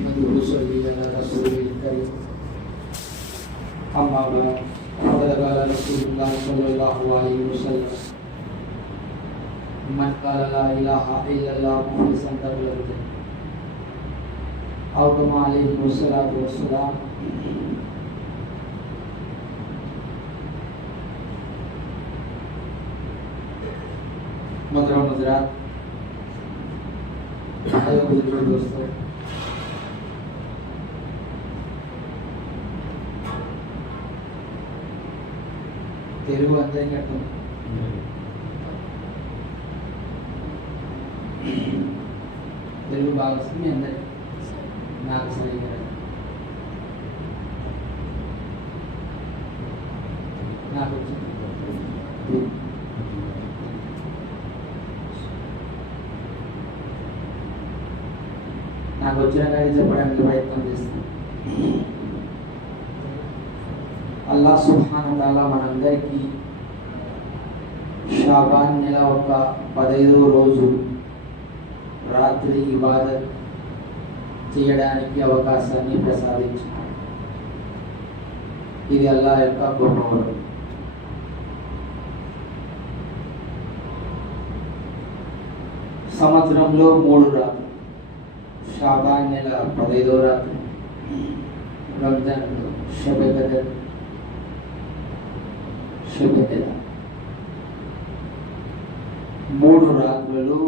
نحمده ونصلي على رسوله الكريم أما بعد فقد قال رسول الله صلى الله عليه وسلم من قال لا إله إلا الله مخلصا له الدين أو كما عليه الصلاة والسلام. मोहतरम हज़रात, भाइयों बुजुर्गों, दोस्तों, తెలుగు అందరికీ తెలుగు బాగా వస్తుంది. మీ అందరికి నాకు సరిగ్గా నాకు వచ్చింది. నాకు వచ్చిన కానీ చెప్పడానికి ప్రయత్నం చేస్తాను. అల్లాహ్ సుబ్హానహు వ తఆలా మనందరికీ షాబాన్ నెల ఒక 15వ రోజు రాత్రి ఇబాదత్ చేయడానికి అవకాశాన్ని ప్రసాదించాడు. ఇది అల్లాహ్ యొక్క గొప్ప వరం. సంవత్సరంలో 3 రాత్రులు, షాబాన్ నెల 15వ రాత్రి, రంజాన్లో షబ్ కదర్, షబ్ నెల 3 రాత్రులు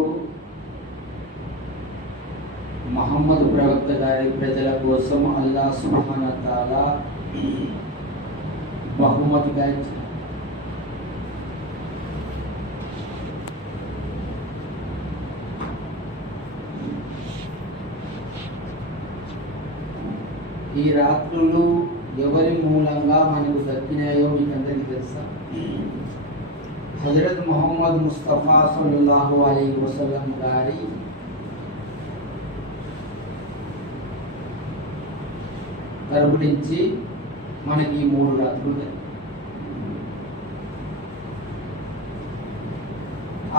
మహమ్మద్ ప్రవక్త గారి ప్రజల కోసం అల్లాహ్ సుబ్హానహు వ తఆలా బహుమతిగా ఇచ్చారు. ఈ రాత్రులు ఎవరి మూలంగా మనకు దక్కినాయో మీకు అందరికీ తెలుసా? హజరత్ ముహమ్మద్ ముస్తఫా సల్లల్లాహు అలైహి వసల్లం గారి తరపు నుంచి మనకి ఈ 3 రాత్రులు.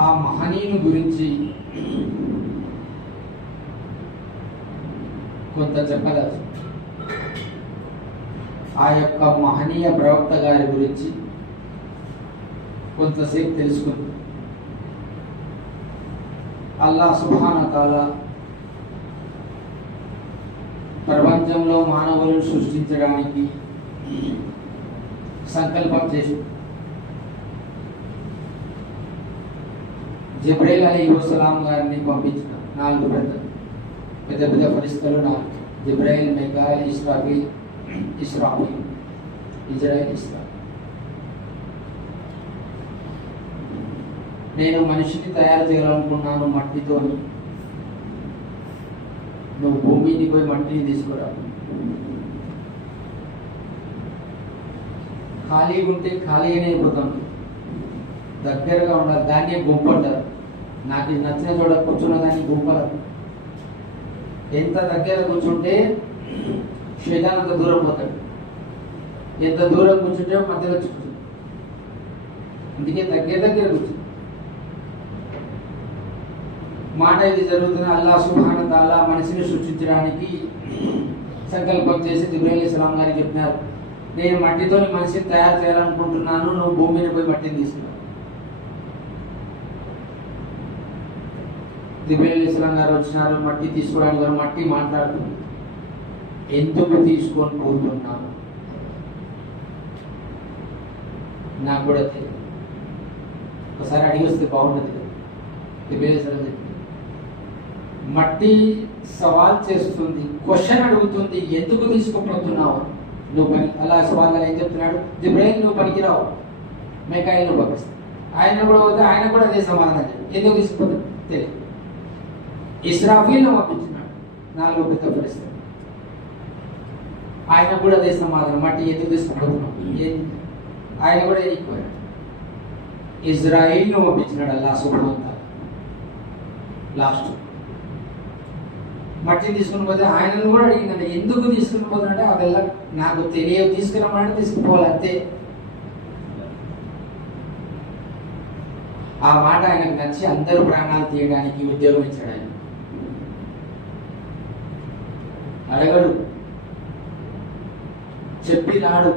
ఆ మహనీయుని గురించి కొంత చెప్పలేదు. ఆ యొక్క మహనీయ ప్రవక్త గారి గురించి కొంతసేపు తెలుసుకుంది. అల్లాహ్ సుబ్హానహు వ తఆలా ప్రపంచంలో మానవులను సృష్టించడానికి సంకల్పం చేసి జిబ్రీల్ అలైహిస్సలాం గారిని పంపించిన 4 పెద్ద పెద్ద ఫరిస్తలు, 4 జిబ్రీల్, మికాయిల్, ఇస్రాఫీల్, ఇజ్రాయిల్. నేను మనిషిని తయారు చేయాలనుకున్నాను మట్టితో. నువ్వు భూమిని పోయి మట్టిని తీసుకురా. ఖాళీగా ఉంటే ఖాళీగానే అయిపోతాను. దగ్గరగా ఉండాలి. దాన్ని గుంపు అంటారు. నాకు నచ్చిన చోట కూర్చున్న దాన్ని గుంపలు. ఎంత దగ్గర కూర్చుంటే శైతాన్ అంత దూరం పోతాడు. ఎంత దూరం కూర్చుంటే మధ్యలో కూర్చుంటుంది. అందుకే దగ్గర కూర్చుంది. మాట ఇది జరుగుతున్న అల్లాహ్ సుబ్హానహు వ తఆలా మనిషిని సృష్టించడానికి సంకల్పం చేసి జిబ్రీల్ అలైహిస్సలాం గారికి చెప్పినారు, నేను మట్టితో మనిషిని తయారు చేయాలనుకుంటున్నాను, నువ్వు భూమిని పోయి మట్టిని తీసుకురా. జిబ్రీల్ అలైహిస్సలాం గారు వచ్చినారు. మట్టి తీసుకోవడానికి మట్టి మాట్లాడుతుంది, ఎందుకు తీసుకొని పోతున్నాను నాకు కూడా తెలియదు. ఒకసారి అడిగి వస్తే బాగుంటుంది కదా. జిబ్రీల్ అలైహిస్సలాం చెప్పి మట్టి సవాల్ చేస్తుంది, క్వశ్చన్ అడుగుతుంది, ఎందుకు తీసుకుపోతున్నావు నువ్వు పని. అలా సవాల్ ఏం చెప్తున్నాడు, జిబ్రీల్ నువ్వు పనికిరావు, మికాయిల్ నువ్వు పంపిస్తావు. ఆయన కూడా పోతే ఆయన కూడా అదే సమాధానం చెప్పి ఎందుకు తీసుకుపోతాడు తెలియదు. ఇస్రాఫీల్ పంపించినాడు, 4 పెద్ద పరిస్థితి. ఆయన కూడా అదే సమాధానం, మట్టి ఎందుకు తీసుకుపోతున్నావు. ఆయన కూడా ఎక్కిపోయాడు. ఇజ్రాయిల్ను పంపించినాడు అల్లాహ్ సుబ్హానహు వ తఆలా. లాస్ట్ మట్టిని తీసుకుని పోతే ఆయనను కూడా అడిగిందంటే ఎందుకు తీసుకుని పోతుందంటే అదెల్లా నాకు తెలియదు, తీసుకురమ్మంటే తీసుకుపోవాలి అంతే. ఆ మాట ఆయనకు నచ్చి అందరూ ప్రాణాలు తీయడానికి ఉద్యోగం ఇచ్చాడు ఆయన. అడగడు, చెప్పి రాడు,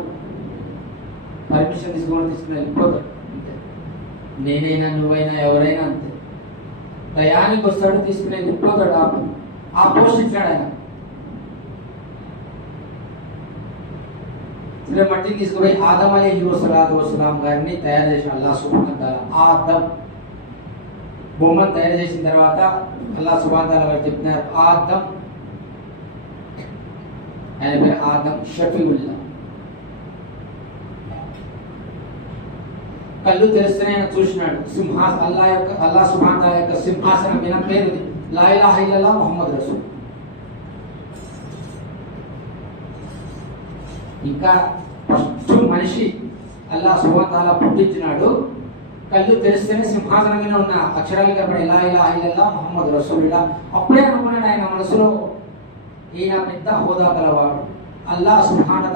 పర్మిషన్ తీసుకుని వెళ్ళిపోతాడు. అంతే. నేనైనా నువ్వైనా ఎవరైనా అంతే. టయానికి వస్తాడు, తీసుకుని వెళ్ళిపోతాడు. ఆ పోస్ట్ ఇచ్చాడు ఆయన. సరే, మట్టిని తీసుకుపోయి ఆదం అలైహిస్సలాం గారిని తయారు చేసిన అల్లాహ్ సుబ్హానహు వ తఆలా. ఆ ఆదం బొమ్మను తయారు చేసిన తర్వాత అల్లాహ్ సుబ్హానహు వ తఆలా గారు చెప్తున్నారు, ఆదం, ఆయన పేరు ఆదం షఫీఉల్లా. కళ్ళు తెరిస్తేనే ఆయన చూసినాడు. అల్లాహ్ సుబ్హానహు వ తఆలా యొక్క సింహాసనం మీద పేరు లా ఇలాహ ఇల్లల్లాహ్ ముహమ్మద్ రసూల్. ఇంకా ఫస్ట్ మనిషి అల్లాహ్ సుబ్హానహు వ తఆలా పుట్టించినాడు. కళ్ళు తెరిస్తేనే సింహాసనం మీద ఉన్న అక్షరాలు కనపడే లా ఇలాహ ఇల్లల్లాహ్ ముహమ్మద్ రసూలుల్లాహ్. అప్పుడే అనుకున్నాడు ఆయన మనసులో, ఈయన పెద్ద హోదా కలవాడు. అల్లాహ్ సుబ్హానహు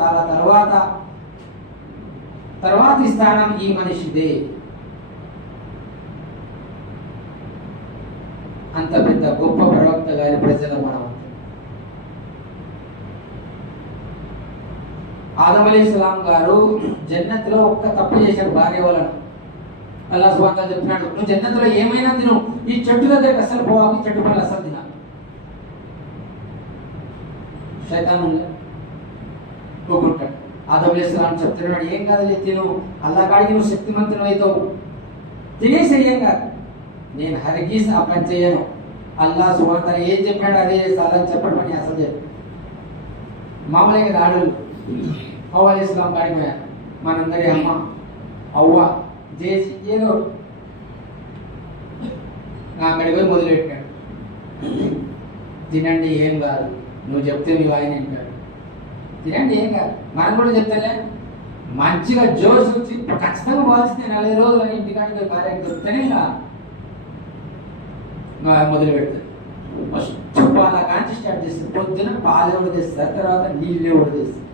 వ తఆలా తర్వాతి స్థానం ఈ మనిషిదే. అంత పెద్ద గొప్ప ప్రవక్త గారి ప్రజలు మనం. ఆదం అలైహిస్సలాం గారు జన్నత్లో ఒక్క తప్పు చేశారు భార్య వలన. అల్లాహ్ సుబ్హానహు వ తఆలా చెప్తున్నాడు, నువ్వు జన్నత్లో ఏమైనా తిను, ఈ చెట్టు దగ్గరికి అసలు పోవాలి, చెట్టు పళ్ళు అసలు తినాలి. శైతాను ఒప్పుకుంటాడు. ఆదం అలైహిస్సలాం చెప్తున్నాడు, ఏం కాదులే తిను, అల్లాహ్ కాడికి నువ్వు శక్తిమంతుడు అవుతావు, తినేసి ఏం కాదు, నేను హర్గీస్ ఆ పని చేయను. అల్లాహ్ సుబ్హానహు వ తఆలా ఏం చెప్పాడు అదే చేస్తాను చెప్పడం అని అసలు చెప్పు. మామూలుగా రాడు హవ్వ అలైహిస్సలాం కాడికి పోయారు. మనందరి అమ్మ అవ్వ చేసి ఏదో అక్కడికి పోయి మొదలుపెట్టాడు, తినండి ఏం కాదు, నువ్వు చెప్తే మీ ఆయన వింటాడు, తినండి ఏం కాదు. మనం కూడా చెప్తాలే, మంచిగా జోష్ వచ్చి ఖచ్చితంగా పోవాల్సిందే 40 రోజులు అని ఇంటికాడికి భార్య చెప్తేనే మొదలు పెడతారు. ఫస్ట్ పాల కాంచి స్టార్ట్ చేస్తారు. పొద్దున పాలు ఎవరు తెస్తారు, తర్వాత నీళ్ళు ఎవరు తెస్తారు,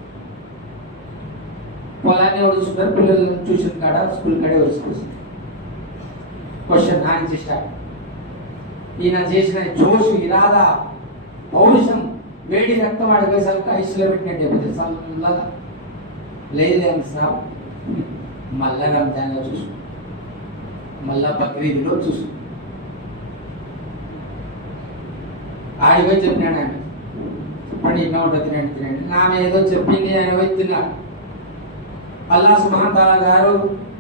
పొలాన్ని ఎవరు చూసుకుంటారు, పిల్లలు ట్యూషన్ కాడ స్కూల్ కాడ ఎవరు చూసుకుంటారు. క్వశ్చన్ నా నుంచి స్టార్ట్. ఈయన చేసిన జోష్, ఇరాదా, పౌరుషం, వేడి రక్తం అడిగేసరికి ఐసులో పెట్టినట్టు చల్లగా లేదు సార్. మళ్ళా రంజాన్లో చూసు, మళ్ళా బక్రీద్లో చూసు. ఆడిపోయి చెప్పినాడు ఆయన, చెప్పండి ఇట్లా ఉంటుంది తినండి తినండి. ఆమె ఏదో చెప్పింది, ఆయన పోయి తిన్నాడు. అల్లాహ్ సుబ్హానహు వ తఆలా గారు,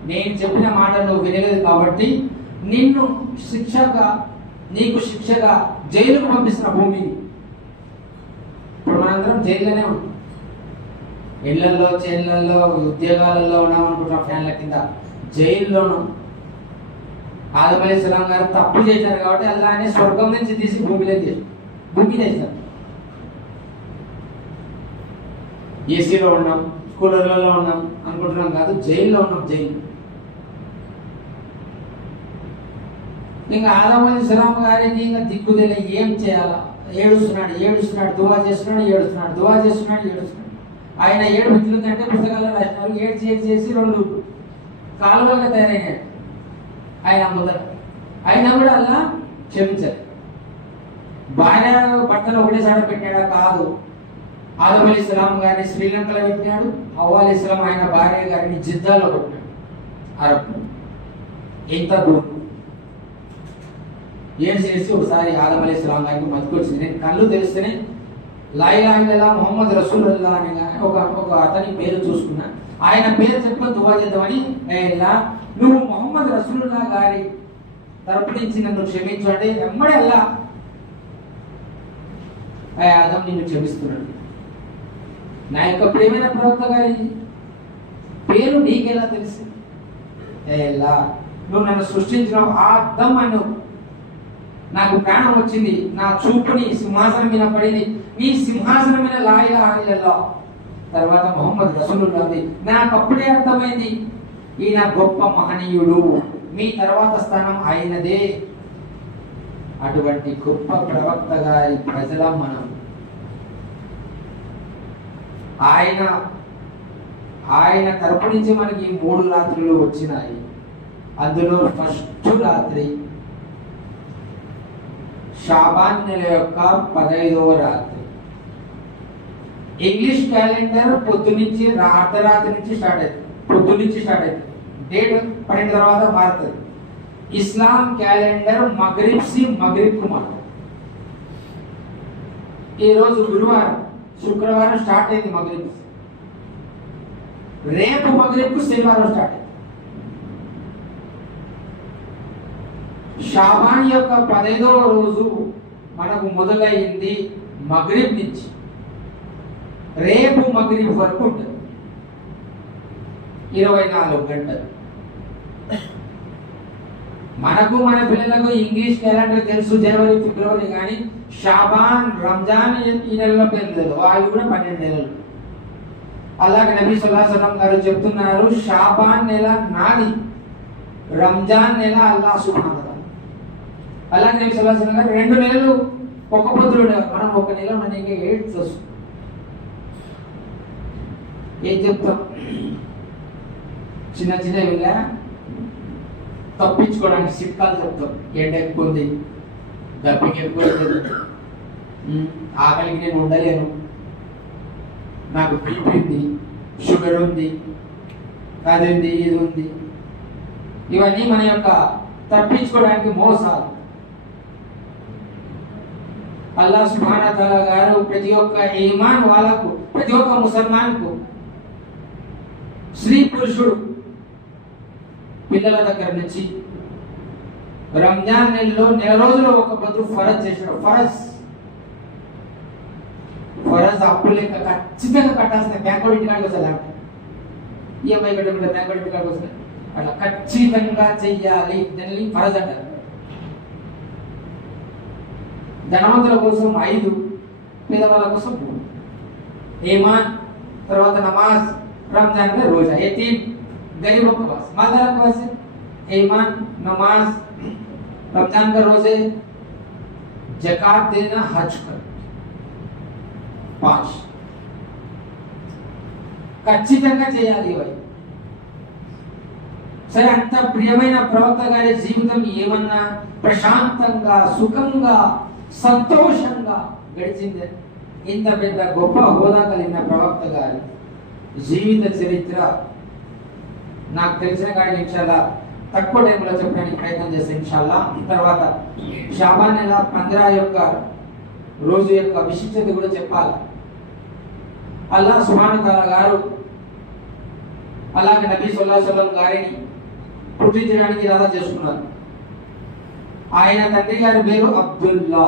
నేను చెప్పిన మాట నువ్వు వినలేదు కాబట్టి నిన్ను నీకు శిక్షగా జైలుకు పంపిస్తున్న భూమిని. ఇప్పుడు మనందరం జైల్లోనే ఉంటాం, ఇళ్లలో, చేళ్లలో, ఉద్యోగాలలో ఉన్నాం అనుకుంటున్నాం, ఫ్యాన్ల కింద. జైల్లోనూ ఆదం అలైహిస్సలాం గారు తప్పు చేశారు కాబట్టి అల్లాహ్నే స్వర్గం నుంచి తీసి భూమిలో వేశారు. ఏసీలో ఉన్నాం, కూలర్లలో ఉన్నాం అనుకుంటున్నాం కాదు, జైల్లో ఉన్నాం. జైలు. ఇంకా ఆదం అలైహిస్సలాం గారిని ఇంకా దిక్కుదలే ఏం చేయాలా, ఏడుస్తున్నాడు, దువా చేస్తున్నాడు. ఆయన ఏడు మిత్రులంటే పుస్తకాల్లో రాసినారు. ఏడ్చేసి 2 కాలువలుగా తయారయ్యాడు ఆయన ముందర. అయినా కూడా అలా క్షమించారు. భార్య భర్తను ఒకటేసారి పెట్టాడా? కాదు. ఆదం అలైహిస్సలాం గారిని శ్రీలంకలో పెట్టినాడు, హవ్వ అలైహిస్సలాం ఆయన భార్య గారిని జిద్దాలో పెట్టినాడు, అరబ్. ఎంత దూరం ఏం చేసి ఒకసారి ఆదం అలైహిస్సలాం గారికి మతికొచ్చింది. నేను కళ్ళు తెలిస్తేనే లా ఇలాహ ఇల్లల్లాహ్ ముహమ్మద్ రసూలుల్లాహ్ అని ఒక అతని పేరు చూసుకున్నా. ఆయన పేరు చెప్పుకొని దువా చేద్దామని, నువ్వు ముహమ్మద్ రసూలుల్లాహ్ గారి తరపు నుంచి నన్ను క్షమించు అంటే ఎమ్మడే అల్లా ఆదం నిన్ను క్షమిస్తున్నాడు. నా యొక్క ప్రేమైన ప్రవక్త గారి పేరు నీకెలా తెలిసి? నువ్వు నన్ను సృష్టించినావు, ఆదం అను, నాకు ప్రాణం వచ్చింది, నా చూపుని సింహాసనం మీద పడింది, నీ సింహాసనం మీద లా ఇలాహ ఇల్లల్లాహ్ తర్వాత ముహమ్మద్ రసూలుల్లాహ్ ఉంది. నాకు అప్పుడే అర్థమైంది, ఈయన గొప్ప మహనీయుడు, మీ తర్వాత స్థానం ఆయనదే. అటువంటి గొప్ప ప్రవక్త గారి ప్రజలం మనం. ఆయన తరపు నుంచి మనకి 3 రాత్రులు వచ్చినాయి. అందులో ఫస్ట్ రాత్రి షాబాన్ నెల యొక్క 15వ రాత్రి. ఇంగ్లీష్ క్యాలెండర్ పొద్దునుంచి అర్ధరాత్రి నుంచి స్టార్ట్ అవుతుంది, పొద్దునుంచి స్టార్ట్ అవుతుంది, డేట్ పడిన తర్వాత మారుతుంది. ఇస్లాం క్యాలెండర్ మగ్రిబ్ కు మారుతుంది. ఈ రోజు గురువారం, శుక్రవారం స్టార్ట్ అయింది మగ్రిబ్, రేపు మగ్రిబ్ కు శనివారం స్టార్ట్ అయింది. షాబాన్ యొక్క 15వ రోజు మనకు మొదలైంది మగ్రిబ్ నుంచి, రేపు మగ్రిబ్ వరకు ఉంటుంది, 24 గంటలు. మనకు మన పిల్లలకు ఇంగ్లీష్ క్యాలెండర్ తెలుసు, జనవరి ఫిబ్రవరి, కానీ షాబాన్ రంజాన్ ఈ నెలలో పేరు లేదు, వాళ్ళు కూడా 12 నెలలు. అలాగే నబీ సల్లల్లాహు అలైహి వసల్లం గారు చెప్తున్నారు, షాబాన్ నెల నాది, రంజాన్ నెల అల్లాహ్ సుబ్హానహు వ తఆలా. అలాగే నబీ సల్లల్లాహు అలైహి వసల్లం గారు 2 నెలలు ఒక పొద్దులు ఉండేవారు, మనం ఒక నెల మనకి 8 వస్తుంది. ఏం చెప్తాం, చిన్న చిన్న వెళ్ళా తప్పించుకోవడానికి చిట్కాలు చెప్తాం. ఎండ ఎక్కువ ఉంది, దప్పికి ఎక్కువ ఉంది, ఆకలికి నేను ఉండలేను, నాకు బీపీ ఉంది, షుగర్ ఉంది, అది ఉంది, ఇది ఉంది. ఇవన్నీ మన యొక్క తప్పించుకోవడానికి మోసాలు. అల్లాహ్ సుబ్హానహు వ తఆలా గారు ప్రతి ఒక్క ఈమాన్ వాళ్ళకు, ప్రతి ఒక్క ముసల్మాన్కు, స్త్రీ పురుషుడు పిల్లల దగ్గర నుంచి రంజాన్ నెలలో నెల రోజులు ఒక పొద్దు ఫరజ్ చేశాడు. ఫరజ్ అప్పులు లెక్క ఖచ్చితంగా కట్టాల్సిన, బ్యాంకు ఇంటికాడికి వస్తుంది అంటే ఈఎంఐ కట్టకుండా బ్యాంకు ఇంటికాడికి వస్తుంది, అట్లా ఖచ్చితంగా చెయ్యాలి. దాన్ని ఫరజ్ అంటారు. ధనవంతుల కోసం 5, పేదవాళ్ళ కోసం 3. ఈమాన్, తర్వాత నమాజ్, रमजान में रोजा, ये 3 गरीबों के पास, मालदारों के पास ईमान, नमाज, रमजान का रोजे, जकात देना, हज कर, 5 ఖచ్చితంగా చేయాలి. సరే, అంత ప్రియమైన ప్రవక్త గారి జీవితం ఏమన్నా ప్రశాంతంగా, సుఖంగా, సంతోషంగా గడిచింది? ఇంత పెద్ద గొప్ప హోదా కలిగిన ప్రవక్త గారి జీవిత చరిత్ర నాకు తెలిసిన కాడికి ఇన్షాల్లా తక్కువ టైంలో చెప్పడానికి ప్రయత్నం చేస్తాను ఇన్షాల్లా. తర్వాత షాబాన్ నెల 15 యొక్క రోజు యొక్క విశిష్టత కూడా చెప్పాలి. అల్లాహ్ సుబ్హానహు వ తఆలా గారు అలాగే నబీ సల్లల్లాహు అలైహి వసల్లం గారిని పుట్టించడానికి ఇరాదా చేసుకున్నారు. ఆయన తండ్రి గారి పేరు అబ్దుల్లా,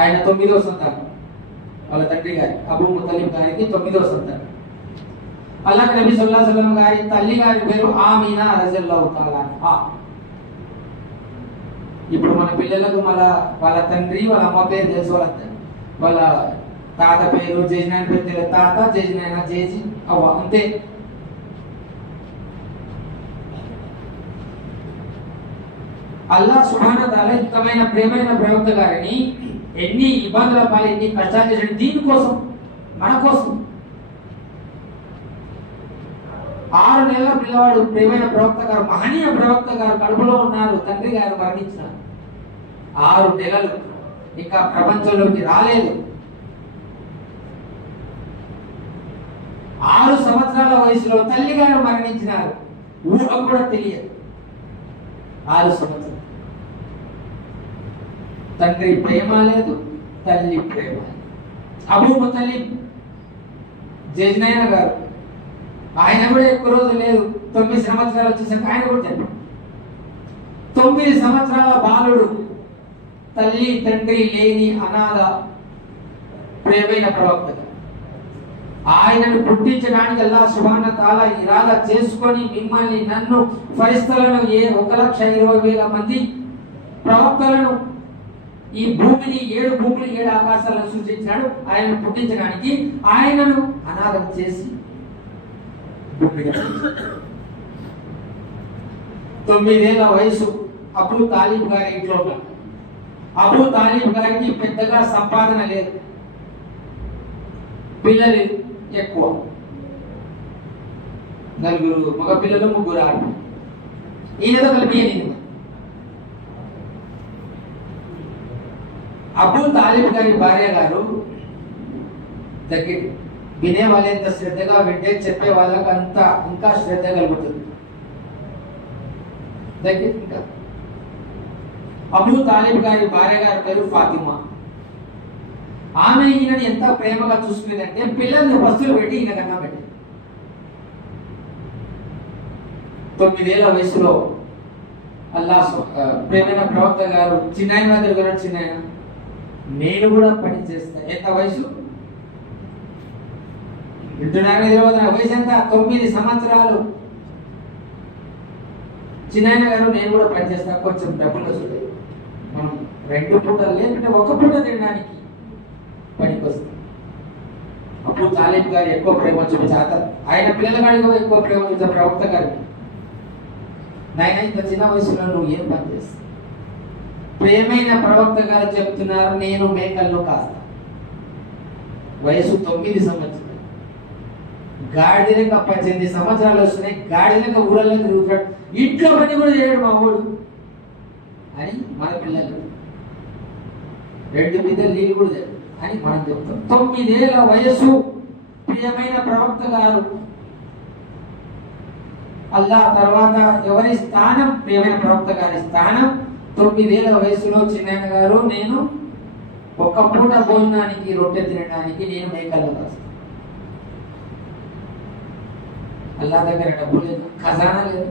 ఆయన 9వ సంతానం. వాళ్ళ తండ్రి గారి అబూ ముతలిబ్ గారికి 9వ సంతానం. అలాగే నబీ సల్లల్లాహు అలైహి వసల్లం గారి తల్లి గారి పేరు ఆమీనా రజల్లాహు తఆలా అన్హా. ఇప్పుడు మన పిల్లలకు వాళ్ళ తండ్రి వాళ్ళ అమ్మ పేరు తెలుసు, వాళ్ళ తాత పేరు జేజినాయన పేరు తెలియదు, తాత జేజినాయన జేజి అవ్వ, అంతే. అల్లాహ్ సుబ్హానహు వ తఆలా ఇంతమైన ప్రేమైన ప్రవక్త గారిని ఎన్ని ఇబ్బందుల పాలు, ఎన్ని కష్టాలు చేశాడు దీనికోసం, మన కోసం. 6 నెలల పిల్లవాడు ప్రేమైన ప్రవక్త గారు, మహనీయ ప్రవక్త గారు కడుపులో ఉన్నారు, తండ్రి గారు మరణించారు. 6 నెలలు ఇంకా ప్రపంచంలోకి రాలేదు. 6 సంవత్సరాల వయసులో తల్లి గారు మరణించినారు, ఊహ కూడా తెలియదు. 6 సంవత్సరాలు తండ్రి ప్రేమ లేదు, తల్లి ప్రేమ లేదు. అబూ ముతలిబ్ జేజినాయన గారు, ఆయన కూడా ఎక్కువ రోజు లేదు, 9 సంవత్సరాలు వచ్చేసరికి ఆయన కూడా చనిపోయాడు. 9 సంవత్సరాల బాలుడు, తల్లి తండ్రి లేని అనాథ ప్రేమైన ప్రవక్త. ఆయనను పుట్టించడానికి అల్లాహ్ సుబ్హానహు వ తఆలా ఇరాదా చేసుకొని మిమ్మల్ని, నన్ను, ఫరిస్తలను, 1,20,000 మంది ప్రవక్తలను, ఈ భూమిని 7 భూములు 7 ఆకాశాలను సృష్టించాడు. ఆయనను పుట్టించడానికి ఆయనను అనాథం చేసి 9 ఏళ్ల వయసు అబూ తాలిబ్ గారి ఇంట్లో. అబూ తాలిబ్ గారికి పెద్దగా సంపాదన లేదు, పిల్లలు ఎక్కువ, 4 మగ పిల్లలు, 3 ఆడ. ఈయనతో కలిపి అబూ తాలిబ్ గారి భార్య గారు దగ్గర వినే వాళ్ళంత శ్రద్ధగా వింటే చెప్పే వాళ్ళకి అంత ఇంకా శ్రద్ధ కలుగుతుంది. దగ్గర ఇంకా అబూ తాలిబ్ గారి భార్య గారి పేరు ఫాతిమా. ఆమె ఈయనని ఎంత ప్రేమగా చూసుకునేదంటే పిల్లల్ని వస్తువులు పెట్టి ఈయన కన్నా పెట్టి 9 ఏళ్ల వయసులో ప్రేమైన ప్రవక్త గారు చిన్నాయన దగ్గర చిన్నాయన నేను కూడా పని చేస్తా. ఎంత వయసు వింటున్నారని తెలియదు. వయసు ఎంత? 9 సంవత్సరాలు. చిన్నాయన గారు నేను కూడా పని చేస్తా, కొంచెం డబ్బులు వస్తుంది, మనం 2 పూటలు లేకుంటే 1 పూట తినడానికి పనికి వస్తాం. అప్పుడు తాలిబ్ గారు ఎక్కువ ప్రేమ చూపించారు. ఆయన పిల్లల గారికి ఎక్కువ ప్రేమ చూపించారు ప్రవక్త గారికి. నాయన ఇంత చిన్న వయసులో నువ్వు ఏం పని చేస్తావు? ప్రేమైన ప్రవక్త గారు చెప్తున్నారు, నేను మేకల్లో కాస్తా. వయసు 9 సంవత్సరాలు. గాడిదలక 18 సంవత్సరాలు వస్తున్నాయి, గాడిదలక ఊరల్లో తిరుగుతాడు, ఇంట్లో పని కూడా చేయడు మా ఊడు అని మన పిల్లలు 2 బిడ్డలు నీళ్ళు కూడా చేయడు అని మనం చెప్తాం. 9 ఏళ్ల వయసు ప్రియమైన ప్రవక్త గారు. అల్లా తర్వాత ఎవరి స్థానం? ప్రియమైన ప్రవక్త గారి స్థానం. 9 ఏళ్ల వయసులో చిన్నాయన గారు నేను 1 పూట భోజనానికి రొట్టె తినడానికి నేను మేకల్లో కాస్తాను. అల్లా దగ్గర డబ్బు లేదు, ఖజానా లేదు,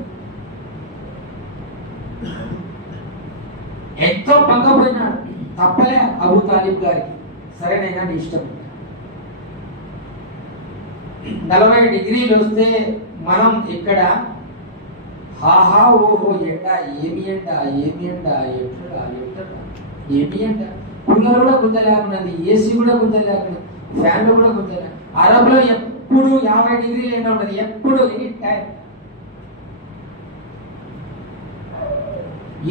ఎంతో పంగపోయినాడు. తప్పలే అబూ తాలిబ్ గారికి. సరేనైనా నీ ఇష్టం. 40 డిగ్రీలు వస్తే మనం ఇక్కడ హాహా ఓహో ఎండ, ఏమి ఎండ, ఏమి ఎండ, ఎట్లా ఏమి ఎండ. కూలర్ కూడా గుంజలేకున్నది, ఏసీ కూడా గుంజలేకున్నది, ఫ్యాన్లు కూడా గుంజలే. అరబ్లో ఎప్పుడు 50 డిగ్రీలు ఎండ ఉన్నది, ఎప్పుడు ఎనీ టైం.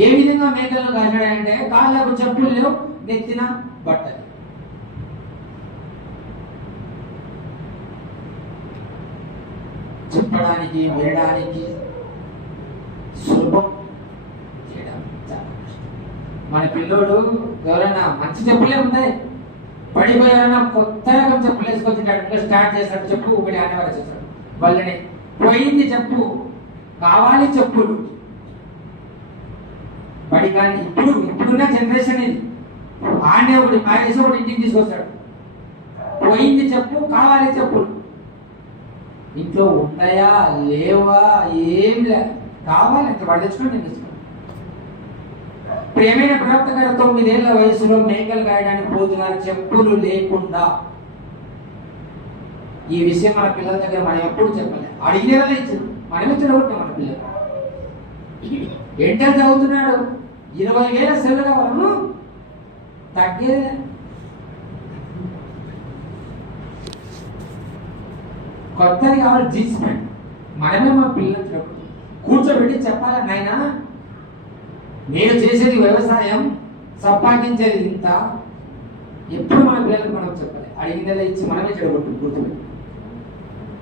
ఏ విధంగా మేకలను కాల్చాడంటే కాళ్ళకు చెప్పులు లేవు, నెత్తిన బట్టలు. చెప్పడానికి వినడానికి సులభం, చేయడం చాలా కష్టం. మన పిల్లోడు ఎవరైనా మంచి చెప్పులే ఉంటాయి, పడిపోయి ఎవరైనా కొత్త రకం చెప్పులు వేసుకొచ్చింటాడు, ఇంకా స్టార్ట్ చేస్తాడు, చెప్పు ఒకటి ఆనేవారు చేస్తాడు. వాళ్ళని పోయింది చెప్పు, కావాలి చెప్పులు. బడి కానీ ఇప్పుడున్న జనరేషన్ ఇది. ఆనే ఒకటి మారేసి ఒకటి ఇంటికి తీసుకొస్తాడు, పోయింది చెప్పు, కావాలి చెప్పులు. ఇంట్లో ఉన్నాయా లేవా ఏం లే, కావాలంటే వాడు తెచ్చుకొని నేను తెచ్చుకోండి. ప్రేమైన ప్రవక్త గారు 9 ఏళ్ల వయసులో మేకలు కాయడానికి పోతున్నారు చెప్పులు లేకుండా. ఈ విషయం మన పిల్లల దగ్గర మనం ఎప్పుడు చెప్పలే, అడిగిన వాళ్ళే ఇచ్చారు, మనమే చెడగొట్టాం. మన పిల్లలు ఎంటర్ చదువుతున్నాడు, 20,000 సెలవు కావాలను తగ్గేదే. కొత్తది కావాలి జీన్స్ ప్యాంట్. మనమే మా పిల్లలు కూర్చోబెట్టి చెప్పాలా, నాయనా నేను చేసేది వ్యవసాయం, సంపాదించేది ఇంత. ఎప్పుడు మన పిల్లలకు మనం చెప్పాలి, అడిగినదే ఇచ్చి మనమే చెడగొట్టు కూర్చోబెట్టి.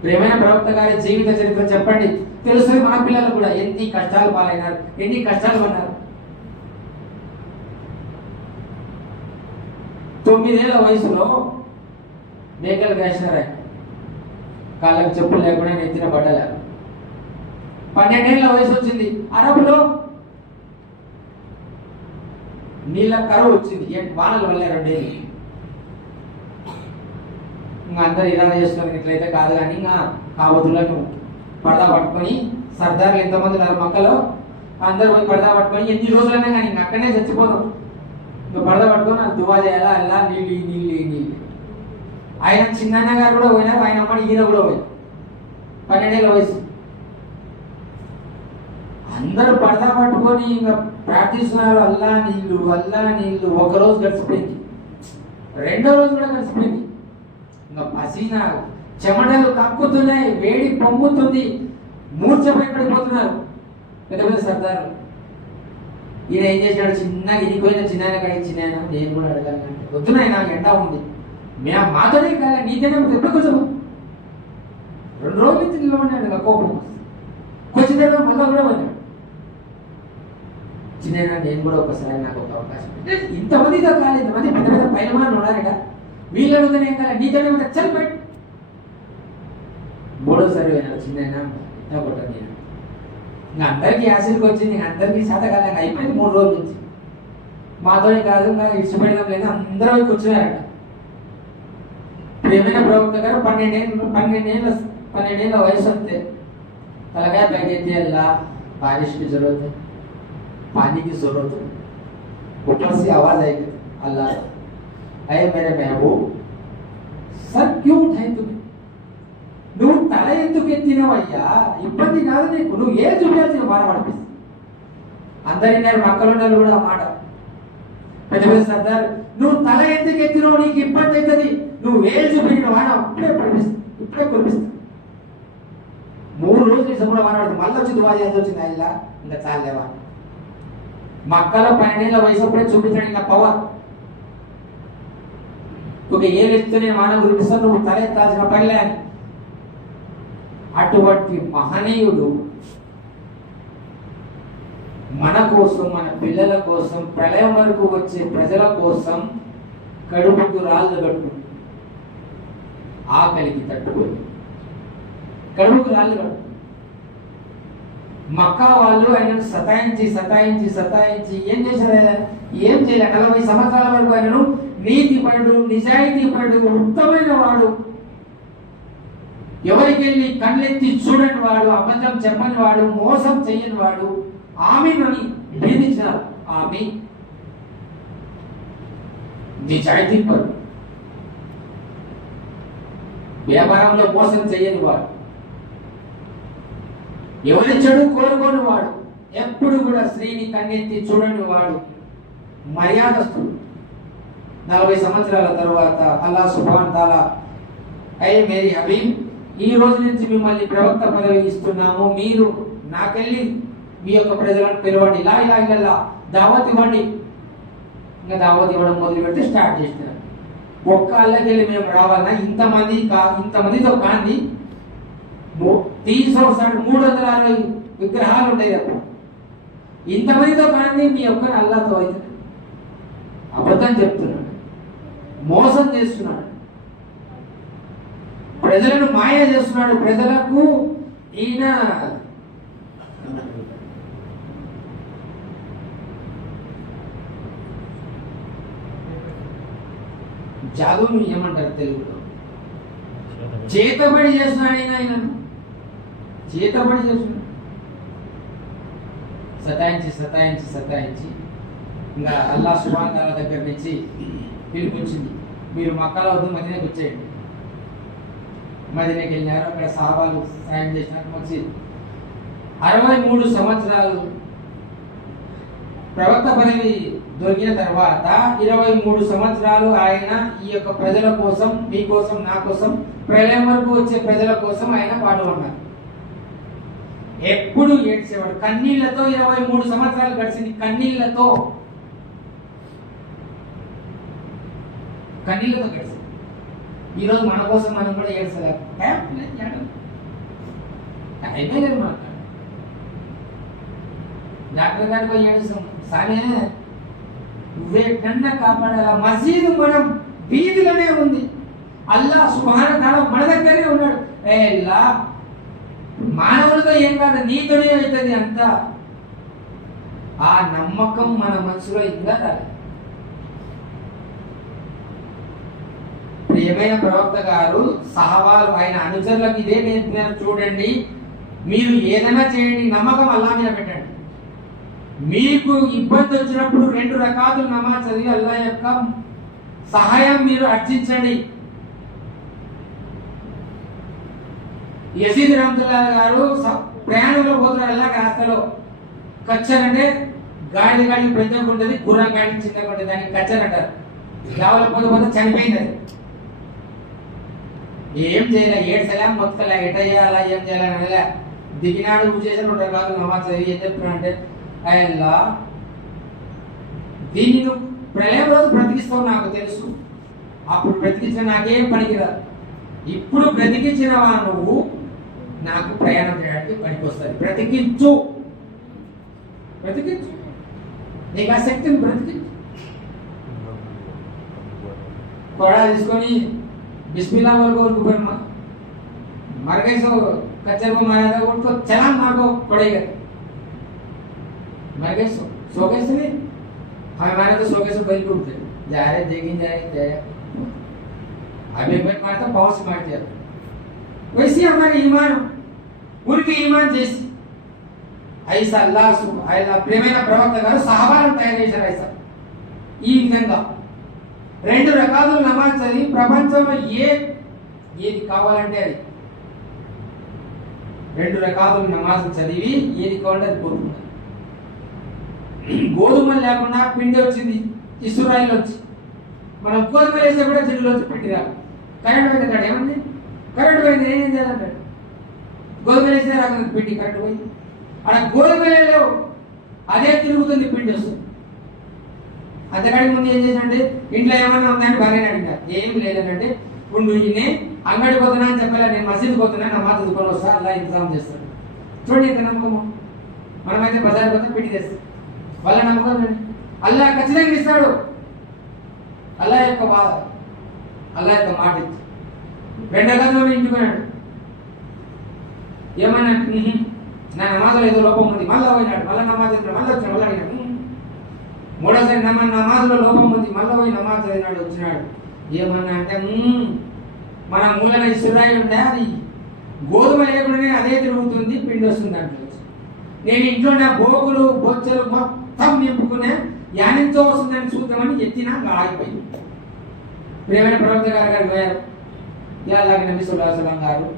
ప్రేమైన ప్రవక్త గారి జీవిత చరిత్ర చెప్పండి, తెలుస్తుంది మన పిల్లలు కూడా ఎన్ని కష్టాలు పాలైనారు, ఎన్ని కష్టాలు పడినారు. 9 ఏళ్ల వయసులో మేకలు వేసినారు, కాళ్ళకు చెప్పులు లేకుండా నెత్తిన బట్టలే. 12 ఏళ్ల వయసు వచ్చింది, అరబులో నీళ్ళ కరువు వచ్చింది, వానలు వల్ల 2 ఏళ్ళు. ఇంకా అందరు ఇలా చేసుకుని ఇట్లయితే కాదు కానీ ఇంకా కావతులను పడదా పట్టుకొని, సర్దార్లు ఎంతమంది ఉన్నారు మక్కలో, అందరు పోయి పడదా పట్టుకొని ఎన్ని రోజులైనా కానీ ఇంక అక్కడనే చచ్చిపోను. ఇంకా పడదా పట్టుకొని నాకు దువా చేయాలా, అలా నీళ్ళు నీళ్ళు నీళ్ళు. ఆయన చిన్నాన్న గారు కూడా పోయినారు, ఆయన అమ్మని ఈయన కూడా పోయినారు. 12 ఏళ్ల వయసు. అందరూ పడదా పట్టుకొని ఇంకా ప్రార్థిస్తున్నారు, అల్లా నీళ్ళు అల్లా నీళ్ళు. 1 రోజు గడిచిపోయింది, 2వ రోజు కూడా గడిచిపోయింది. ఇంకా పసీనా చెమటలు కక్కుతున్నాయి, వేడి పొంగుతుంది, మూర్ఛపై పడిపోతున్నారు పెద్ద పెద్ద సర్దారు. ఈయన ఏం చేశాడు, చిన్నగా ఇనిపోయిన చిన్నాయన కాడికి, చిన్నాయన నేను కూడా అడగాలి అంటే, వద్దునాయన ఎండ ఉంది, మేము మాతోనే కాదు నీతోనే ఎప్పుడు కూర్చోము. 2 రోజుల నుంచి నిలబడినాడు, కోపం కొంచెం మళ్ళీ కూడా పోయినాడు. చిన్న నేను కూడా ఒకసారి నాకు ఒక అవకాశం ఇంతమందితో కాదు, ఇంతమంది పెద్ద పెద్ద పైలమానులు ఉన్నారట, వీళ్ళతో ఏం కాలేదు నీతోనే ఉంటా చల్లిపెట్టి మూడోసారి పోయినా చిన్న కొట్టదు నేను ఇంకా అందరికీ యాసిడ్కి వచ్చింది, ఇంకా అందరికీ శాతకాలంగా అయిపోయింది 3 రోజుల నుంచి. మాతోనే కాదు ఇంకా ఇష్టపడడం లేదు, అందరూ కూర్చున్నారట. ప్రేమైన ప్రవక్త గారు 12 వయసు వస్తే तलगाय पहले थे अल्लाह बारिश की जरूरत है, पानी की जरूरत है. ऊपर से आवाज आई अल्लाह अरे मेरे महबूब सर क्यों उठाए तुम्हें, నువ్వు తల ఎందుకు ఎత్తినవయ్యా, ఇబ్బంది కాదు నీకు, నువ్వు ఏ చూపించాల్సిన మాట పడిపిస్తుంది. అందరి నేను మక్కలున్నారు కూడా మాట పెద్ద పెద్ద సర్దార్, నువ్వు తల ఎందుకు ఎత్తినావు, నీకు ఇబ్బంది అవుతుంది, నువ్వు ఏ చూపించిన వాడ అప్పుడే పడిపిస్తుంది, ఇప్పుడే కురిపిస్తుంది. 3 రోజులు ఇష్టపడ మాట్లాడుతుంది, మళ్ళీ వచ్చి దువా చేసి వచ్చింది అయ్యా ఇంకా చాలేవా. మక్కలో 12 ఏళ్ళ వయసు అప్పుడే చూపించాడు ఇంకా పవర్. ఒక ఏ వ్యక్తి నేను మానవ గురిపిస్తాను, నువ్వు తల ఎత్తాల్సిన పనిలే అని. అటువంటి మహనీయుడు మన కోసం, మన పిల్లల కోసం, ప్రళయం వరకు వచ్చే ప్రజల కోసం కడుపుకు రాళ్ళు కట్టు, ఆకలికి తట్టుకొని కడుపుకు రాళ్ళు కట్టు. మక్కా వాళ్ళు ఆయనను సతాయించి ఏం చేశారు, ఏం చేయలే. 40 సంవత్సరాల వరకు ఆయనను నీతిపరుడు, నిజాయితీపరుడు, ఉత్తమైన వాడు, ఎవరికి వెళ్ళి కళ్ళెత్తి చూడని వాడు, అబద్ధం చెప్పని వాడు, మోసం చెయ్యని వాడు, ఆమెను భేదించారు. ఆమె నిజాయితీపరుడు, వ్యాపారంలో మోసం చెయ్యని వాడు, ఎవరి చెడు కోరుకోని వాడు, ఎప్పుడు కూడా స్త్రీని కన్నెత్తి చూడని వాడు, మర్యాదస్తుడు. 40 సంవత్సరాల తర్వాత అల్లాహ్ సుబ్హానహు తఆలా అయ్యే మేరీ హబీబ్ ఈ రోజు నుంచి మిమ్మల్ని ప్రవక్త పదవి ఇస్తున్నాము, మీరు నాకెళ్ళి మీ యొక్క ప్రజలను పిలవండి, లా ఇలాహ ఇల్లల్లాహ్ దావత్ ఇవ్వండి. ఇంకా దావత్ ఇవ్వడం మొదలు పెడితే స్టార్ట్ చేసినారు. ఒక్క అల్లకి వెళ్ళి మేము రావాలన్నా ఇంతమందితో కాంది 360 విగ్రహాలు ఉంటాయి కదా, ఇంతమందితో కానీ మీ ఒక్క అల్లాతో అయితే అబద్ధం చెప్తున్నాడు, మోసం చేస్తున్నాడు, ప్రజలను మాయ చేస్తున్నాడు. ప్రజలకు ఈయన జాదును ఏమంటారు తెలుగులో, చేతబడి చేస్తున్నాడు. ఆయనను చేతబడి చేస్తున్నాడు, సతాయించి ఇంకా అల్లాహ్ సుబ్హానహు తఆలా దగ్గర నుంచి పిలుపుచ్చింది, మీరు మక్కాలో వద్దు మదీనాకి వచ్చేయండి. మదీనాకి వెళ్ళినారు, అక్కడ సహాబాలు సాయం చేసినారు. మసీద్ 63 సంవత్సరాలు ప్రవక్త పదవి దొరికిన తర్వాత 23 సంవత్సరాలు ఆయన ఈ యొక్క ప్రజల కోసం, మీ కోసం, నా కోసం, ప్రళయం వరకు వచ్చే ప్రజల కోసం ఆయన పాటుపడ్డారు. ఎప్పుడు ఏడ్చేవాడు కన్నీళ్లతో. 23 సంవత్సరాలు గడిచింది కన్నీళ్లతో గడిచింది. ఈరోజు మన కోసం మనం కూడా ఏడ్చలేదు, అయిపోయలేదు. మన డాక్టర్ గారికి పోయి ఏడుస్తాం, సానే నువ్వే కన్నా కాపాడాల. మసీదు మనం వీధిలోనే ఉంది, అల్లాహ్ సుబ్హానహు తఆలా మన దగ్గరే ఉన్నాడు. మానవులతో ఏం కాదు, నీతోనే అవుతుంది అంతా. ఆ నమ్మకం మన మనసులో ఇంకా రాలేదు. ప్రియమైన ప్రవక్త గారు, సహవాలు, ఆయన అనుచరులకు ఇదే నేర్పినారు. చూడండి, మీరు ఏదైనా చేయండి, నమ్మకం అల్లాహ్ మీద పెట్టండి. మీకు ఇబ్బంది వచ్చినప్పుడు 2 రకాతులు నమాజ్ చదివి అల్లాహ్ యొక్క సహాయం మీరు అర్చించండి. యజీద్ రహమతుల్లాహ్ గారు ప్రయాణంలో పోతున్నారు అల్లాహ్ రాస్తలో. కచ్చర్ అంటే గాడికి పెద్దగా ఉంటుంది, గుర్రం గాడికి చిన్నగా ఉంటుంది, దానికి కచ్చర్ అంటారు. గావలో పోతే చనిపోయింది. అది ఏం చేయలే, ఏడ్చలే, మొత్తలే, ఎట చేయాలా, ఏం చేయాలని దిగినాడు. చేసిన 2 రకాతులు నమాజ్ చదివి ఏం చెప్తున్నాడంటే, అయ్యల్లా దీన్ని నువ్వు ప్రళయం రోజు బ్రతికిస్తావు నాకు తెలుసు, అప్పుడు బ్రతికించిన నాకేం పనికిరాదు, ఇప్పుడు బ్రతికించినవా నువ్వు నాకు ప్రయాణం చేయడానికి పనికి వస్తుంది, బ్రతికించు. నీకు ఆ శక్తిని బ్రతికి కొడా తీసుకొని बिस्मिल्लाह बोल को ऊपर मर गए सो कच्चे को मारा था उनको चला मार को पड़ेगा मर गए सो गए से नहीं हमारे तो सो गए सो बल टूट गए जा रहे देखें जाए अब एक बार मारता पाउस मार दिया वैसे हमारे ईमान उनके ईमान जैसे ऐसा अल्लाह प्रेమైన ప్రవక్త గారు సహాబాలను తయారు చేశారు ऐसा ఈ విధంగా రెండు రకాల నమాజ్ చదివి ప్రపంచంలో ఏది కావాలంటే అది రెండు రకాల నమాజ్ చదివి ఏది కావాలంటే అది కోరుకుంటారు. గోధుమలు లేకుండా పిండి వచ్చింది ఇస్రాయిల్ వచ్చి మనం గోధుమలు వేస్తే కూడా జిల్లులో వచ్చి పిండి రాదు. కరెంట్ పోయింది అక్కడ ఏమంది కరెంట్ పోయింది ఏం చేయాలంటాడు గోధుమలు వేస్తే రాకుండా పిండి కరెంట్ పోయింది అక్కడ గోధుమలే లేవు అదే తిరుగుతుంది పిండి వస్తుంది. అంతకాడికి ముందు ఏం చేసినట్టే ఇంట్లో ఏమన్నా ఉందని భార్యని అడిగారు ఏం లేదనంటే ఇప్పుడు ఈయనే అంగడికి పోతున్నా అని చెప్పాలి నేను మసీద్కి పోతున్నా నమాజ్ చదువుకొని వస్తా అలా ఇంతజాం చేస్తాను. చూడండి ఇంత నమ్మకము మనమైతే బజార్కి పోతే పిండి తెస్తాం వాళ్ళ నమ్మకం అల్లా ఖచ్చితంగా ఇస్తాడు. అల్లా యొక్క బాధ అల్లా యొక్క మాట ఇచ్చి రెండో ఇంటిపోయాడు ఏమన్నా నా నమాజ్లో ఏదో లోపం ఉంది మళ్ళీ పోయినాడు మళ్ళీ నమాజ్ మళ్ళీ వచ్చాడు మళ్ళీ అడిగినాడు మూడోసారి నమాజ్లో లోపం ఉంది మళ్ళీ పోయి నమాజ్ చదివినాడు వచ్చినాడు ఏమన్నా అంటే మన మూలన ఇసురాయి ఉంటే అది గోధుమ లేకుండానే అదే తిరుగుతుంది పిండి వస్తుంది దాంట్లో నేను ఇంట్లో నా బోగులు బొచ్చలు మొత్తం నింపుకునే యానింతో వస్తుందని చూద్దామని ఎత్తినా ఆగిపోయింది. ప్రేమైన ప్రవక్త గారు పోయారు అలాగే నబీ సల్లల్లాహు అలైహి వసల్లం గారు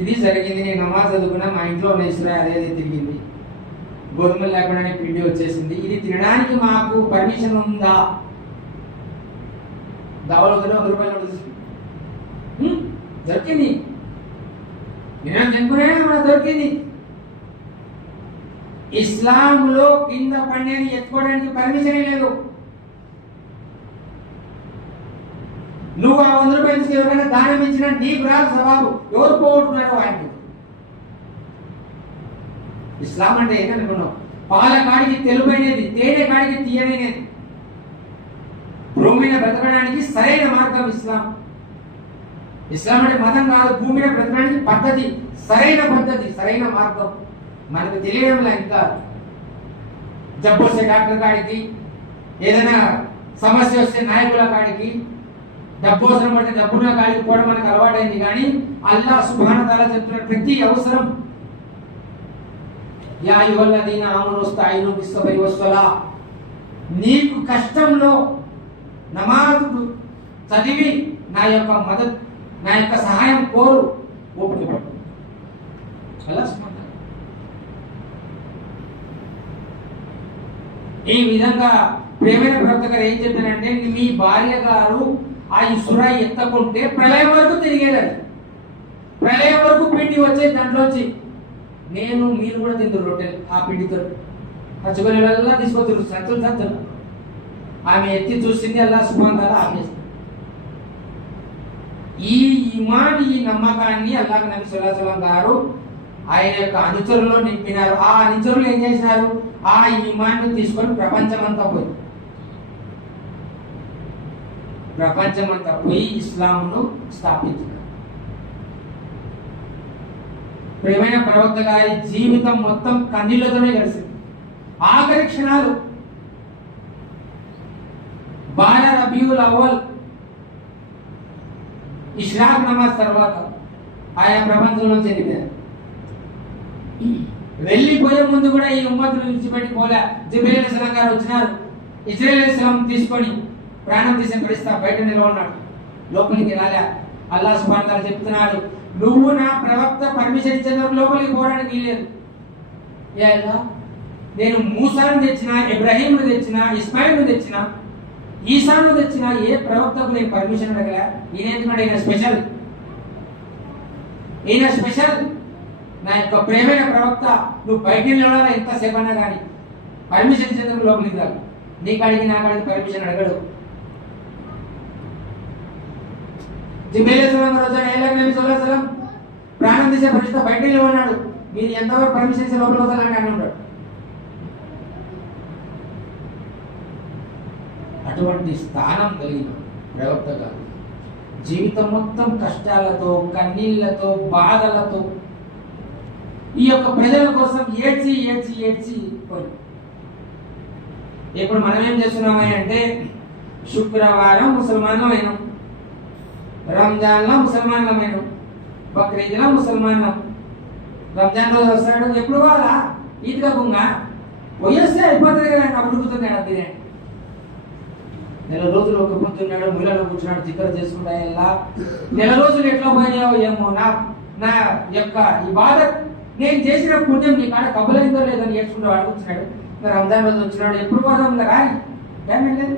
ఇది జరిగింది నేను నమాజ్ చదువుకున్నా మా ఇంట్లో ఉన్న ఇసురాయి అదే తిరిగింది గోధుమలు లేకుండానే పిండి వచ్చేసింది ఇది తినడానికి మాకు పర్మిషన్ ఉందా దావలో ₹100 దొరికింది నేను తినుకునే దొరికింది. ఇస్లాంలో కింద పండేది ఎత్తుకోవడానికి పర్మిషన్ లేదు. నువ్వు ఆ ₹100 ఎవరైనా దానం ఇచ్చినా నీకు రాదు సవాబు ఎవరు పోగొట్టున్నారో ఆయనకు. ఇస్లాం అంటే ఏంటనుకున్నావు పాల కాడికి తెలుపైనది తేనె కాడికి తీయనైనది భూమి మీద బ్రతకడానికి సరైన మార్గం ఇస్లాం. ఇస్లాం అంటే మతం కాదు భూమి మీద బ్రతకడానికి పద్ధతి సరైన మార్గం మనకు తెలియడం ఇంకా జబ్బు వస్తే డాక్టర్ కాడికి ఏదైనా సమస్య వస్తే నాయకుల కాడికి డబ్బు అవసరం పడితే డబ్బున్న కాడికి పోవడం మనకు అలవాటైంది. కానీ అల్లాహ్ సుబ్హానహు వ తఆలా చెప్తున్న ప్రతి అవసరం యా అయ్యుహల్లదీన ఆమనూ ఇస్తঈను బిస్సబ్రి వస్సలా నీకు కష్టంలో నమాజ్ చదివి నా యొక్క మదత్ నా యొక్క సహాయం కోరు ఓపిక పడు. అల్లాహ్ సుబ్హానహు వ తఆలా ఈ విధంగా ప్రేమైన ప్రవక్త గారు ఏం చెప్పారంటే మీ భార్య గారు ఆ ఇసురాయి ఎత్తకుంటే ప్రళయం వరకు తిరిగేది ప్రళయం వరకు పిండి వచ్చేది దాంట్లోంచి మీరు కూడా తింటారు రొట్టెలు ఆ పిండితో పచ్చిగొల్లెల్లా తీసుకొచ్చారు సంతులు ఆమె ఎత్తి చూసింది అల్లాహ్ సుబ్హానహు వ తఆలా ఆపేసింది. ఈ ఈమాన్ ఈ నమ్మకాన్ని అల్లాహ్ నబీ సల్లల్లాహు అలైహి వసల్లం గారు ఆయన యొక్క అనుచరుల్లో నింపినారు. ఆ అనుచరులు ఏం చేసినారు ఆ ఈమాన్ని తీసుకొని ప్రపంచమంతా పోయి ఇస్లాంను స్థాపించారు. ప్రియమైన ప్రవక్త గారి జీవితం మొత్తం కన్నీళ్లతోనే కలిసింది. ఆఖరి క్షణాలు 12 రబీఉల్ అవ్వల్ ఇష్రాక్ నమాజ్ తర్వాత ఆయన ప్రపంచంలో చనిపోయారు. వెళ్ళిపోయే ముందు కూడా ఈ ఉమ్మతులు విడిచిపెట్టి పోలే. జిబ్రీల్ అలైహిస్సలాం గారు వచ్చినారు. ఇజ్రాయిల్ అలైహిస్సలాం తీసుకొని ప్రాణం తీసే పరిస్థితి బయట నిలబడినాడు లోపలికి రాలే. అల్లాహ్ సుబ్హానహు వ తఆలా చెప్తున్నాడు నువ్వు నా ప్రవక్త పర్మిషన్ ఇచ్చేందుకు లోపలికి పోవడానికి వీలేదు. నేను మూసాను తెచ్చినా ఇబ్రాహీంను తెచ్చినా ఇస్మాయిల్ను తెచ్చినా ఈసాను తెచ్చినా ఏ ప్రవక్తకు నేను పర్మిషన్ అడగలే. ఈయన స్పెషల్ నా యొక్క ప్రేమైన ప్రవక్త నువ్వు బయట నిలవాలా ఎంతసేపు అన్నా కానీ పర్మిషన్ ఇచ్చేందుకు లోపలికి రాదు. నీకు అడిగి నాకు అడిగి పర్మిషన్ అడగడు. ప్రాణం తీసే పరిస్థితి బయట ఉన్నాడు. మీరు ఎంతవరకు పర్మిషన్ ఇస్తే లోపల పోతారని అని ఉంటాడు. అటువంటి స్థానం కలిగిన ప్రవక్త గారు జీవితం మొత్తం కష్టాలతో, కన్నీళ్లతో, బాధలతో ఈ యొక్క ప్రజల కోసం ఏడ్చి ఏడ్చి ఏడ్చి పోయి. ఇప్పుడు మనం ఏం చేస్తున్నామని అంటే, శుక్రవారం ముసల్మానమైనాం, రంజాన్లో ముసల్మానమైనాం, బక్రీద్లో ముసల్మానం. రంజాన్ రోజు వస్తాడు, ఎప్పుడు పోవాలా? ఈద్గా బొంగా పోయేస్తే అయిపోతుంది కదా, అడుగుతుంది బిర్యానీ. నెల రోజులు ఒక పొద్దున్నాడు, ముళ్ళలో కూర్చున్నాడు, జిక్కర చేసుకుంటా. ఎలా నెల రోజులు ఎట్లా పోయినాయో ఏమో. నా యొక్క ఈ బాధ, నేను చేసిన పుణ్యం నీ కాడ కబులైందో లేదో అని ఏడ్చుకుంటూ అడుగుతున్నాడు. మరి రంజాన్ రోజు వచ్చినాడు, ఎప్పుడు పోదాం రాని ఏమేం లేదు.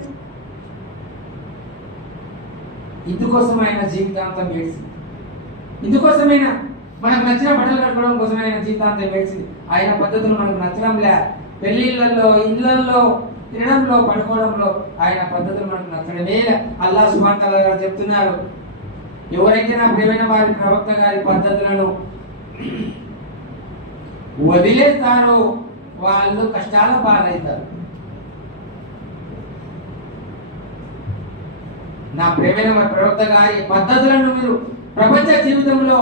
ఇందుకోసం ఆయన జీవితాంతం ఏడ్చింది, ఇందుకోసమైనా మనకు నచ్చిన బట్టలు కట్టుకోవడం కోసం ఆయన జీవితాంతం ఏడ్చింది. ఆయన పద్ధతులు మనకు నచ్చడంలే. పెళ్లిళ్ళల్లో, ఇళ్లలో తినడంలో, పడుకోవడంలో ఆయన పద్ధతులు మనకు నచ్చడమే. అల్లాహ్ సుబ్హానహు వ తఆలా గారు చెప్తున్నారు, ఎవరైతే నా ప్రియమైన వారి ప్రవక్త గారి పద్ధతులను వదిలేస్తారో వాళ్ళు కష్టాల పాలవుతారు. నా ప్రియమైన వారి ప్రవక్త గారి పద్ధతులను మీరు ప్రపంచ జీవితంలో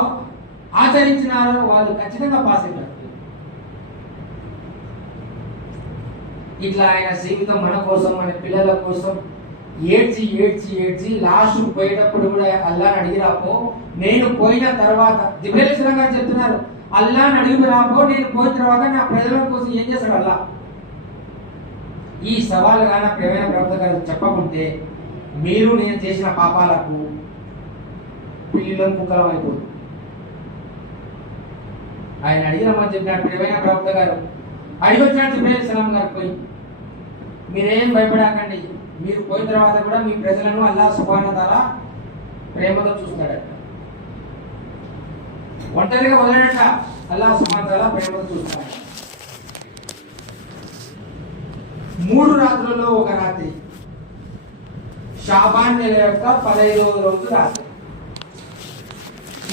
ఆచరించినారో వాళ్ళు ఖచ్చితంగా పాస్ అవుతారు. ఇట్లా ఆయన జీవితం మన కోసం, మన పిల్లల కోసం ఏడ్చి ఏడ్చి ఏడ్చి లాస్ట్ పోయేటప్పుడు కూడా అల్లాహ్ని అడిగి రాపో, నేను పోయిన తర్వాత జిబ్రీల్ అలైహిస్సలాం గారు చెప్తున్నారు, అల్లాహ్ని అడిగి రాపో, నేను పోయిన తర్వాత నా ప్రజల కోసం ఏం చేస్తాడు అల్లాహ్. ఈ సవాలు గాన ప్రియమైన ప్రవక్త గారు చెప్పకుంటే మీరు నేను చేసిన పాపాలకు పిల్లం కుక్కలం అయిపోతుంది. ఆయన అడిగినమని చెప్పినాడు ప్రియమైన ప్రవక్త గారు. అడిగి వచ్చినాడు జిబ్రీల్ అలైహిస్సలాం గారు పోయి, మీరేం భయపడకండి, మీరు పోయిన తర్వాత కూడా మీ ప్రజలను అల్లాహ్ సుబ్హానహు వ తఆలా ప్రేమతో చూస్తాడట. ఒంటరిగా వదలడట, అల్లాహ్ సుబ్హానహు వ తఆలా ప్రేమతో చూస్తాడట. 3 రాత్రుల్లో ఒక రాత్రి, షాబాన్ నెల యొక్క 15వ రోజు రాత్రి.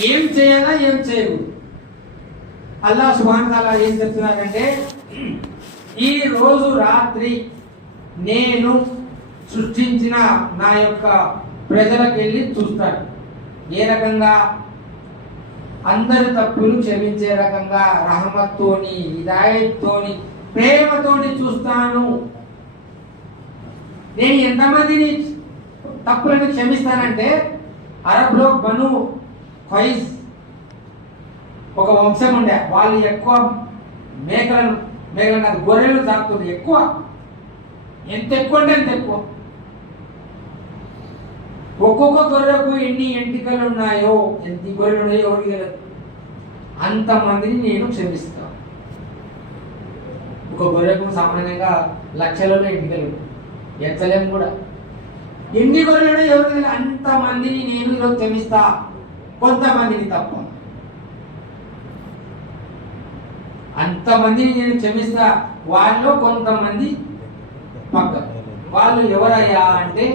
ఏం చేయాలా, ఏం చేయకూడదు. అల్లాహ్ సుబ్హానహు వ తఆలా ఏం చెప్తున్నారంటే, ఈ రోజు రాత్రి నేను సృష్టించిన నా యొక్క ప్రజలకు వెళ్ళి చూస్తాను. ఏ రకంగా? అందరి తప్పులు క్షమించే రకంగా, రహమత్తోని, హిదాయత్తోని, ప్రేమతోని చూస్తాను. నేను ఎంతమందిని తప్పులను క్షమిస్తానంటే, అరబ్లో బను ఖైజ్ ఒక వంశం ఉండే, వాళ్ళు ఎక్కువ మేకలను కాదు గొర్రెలు సాకుతుంది. ఎక్కువ, ఎంత ఎక్కువ అంటే అంత ఎక్కువ. ఒక్కొక్క గొర్రెకు ఎన్ని ఎంటికలు ఉన్నాయో, ఎంత గొర్రెలు ఉన్నాయో ఎవరికి తెలియదు. అంతమందిని నేను క్షమిస్తాను. ఒక గొర్రెకు సామాన్యంగా లక్షలలో ఎంటికలు ఎంతలేము కూడా. ఎన్ని గొర్రెలు ఎవరికి తెలియదు. అంతమందిని నేను ఈరోజు క్షమిస్తా, కొంతమందిని తప్ప. అంతమందిని నేను క్షమిస్తా. వాళ్ళలో కొంతమంది పక్క. వాళ్ళు ఎవరయ్యా అంటే,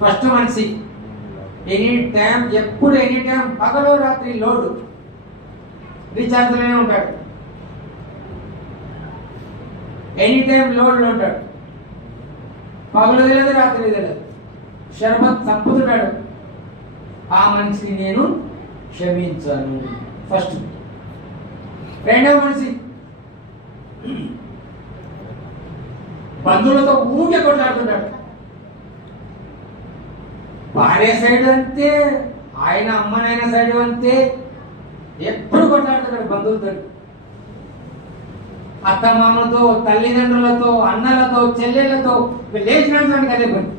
ఫస్ట్ మనిషి ఎనీ టైం, ఎప్పుడు ఎనీ టైం, పగలు రాత్రి లోడు రీఛార్జ్లోనే ఉంటాడు. ఎనీ టైం లోడ్లో ఉంటాడు. పగలు తెలియదు, రాత్రి తెలియదు. షర్బత్ చంపుతున్నాడు. ఆ మనిషిని నేను క్షమించను. ఫస్ట్. రెండవ మనిషి బంధువులతో ఊగే కొట్లాడుతున్నాడు. భార్య సైడ్ అంతే, ఆయన అమ్మనైన సైడ్ అంతే, ఎప్పుడు కొట్లాడుతున్నాడు బంధువులతో. అత్త మామలతో, తల్లిదండ్రులతో, అన్నలతో, చెల్లెళ్లతో లేచినటువంటి అదే పని.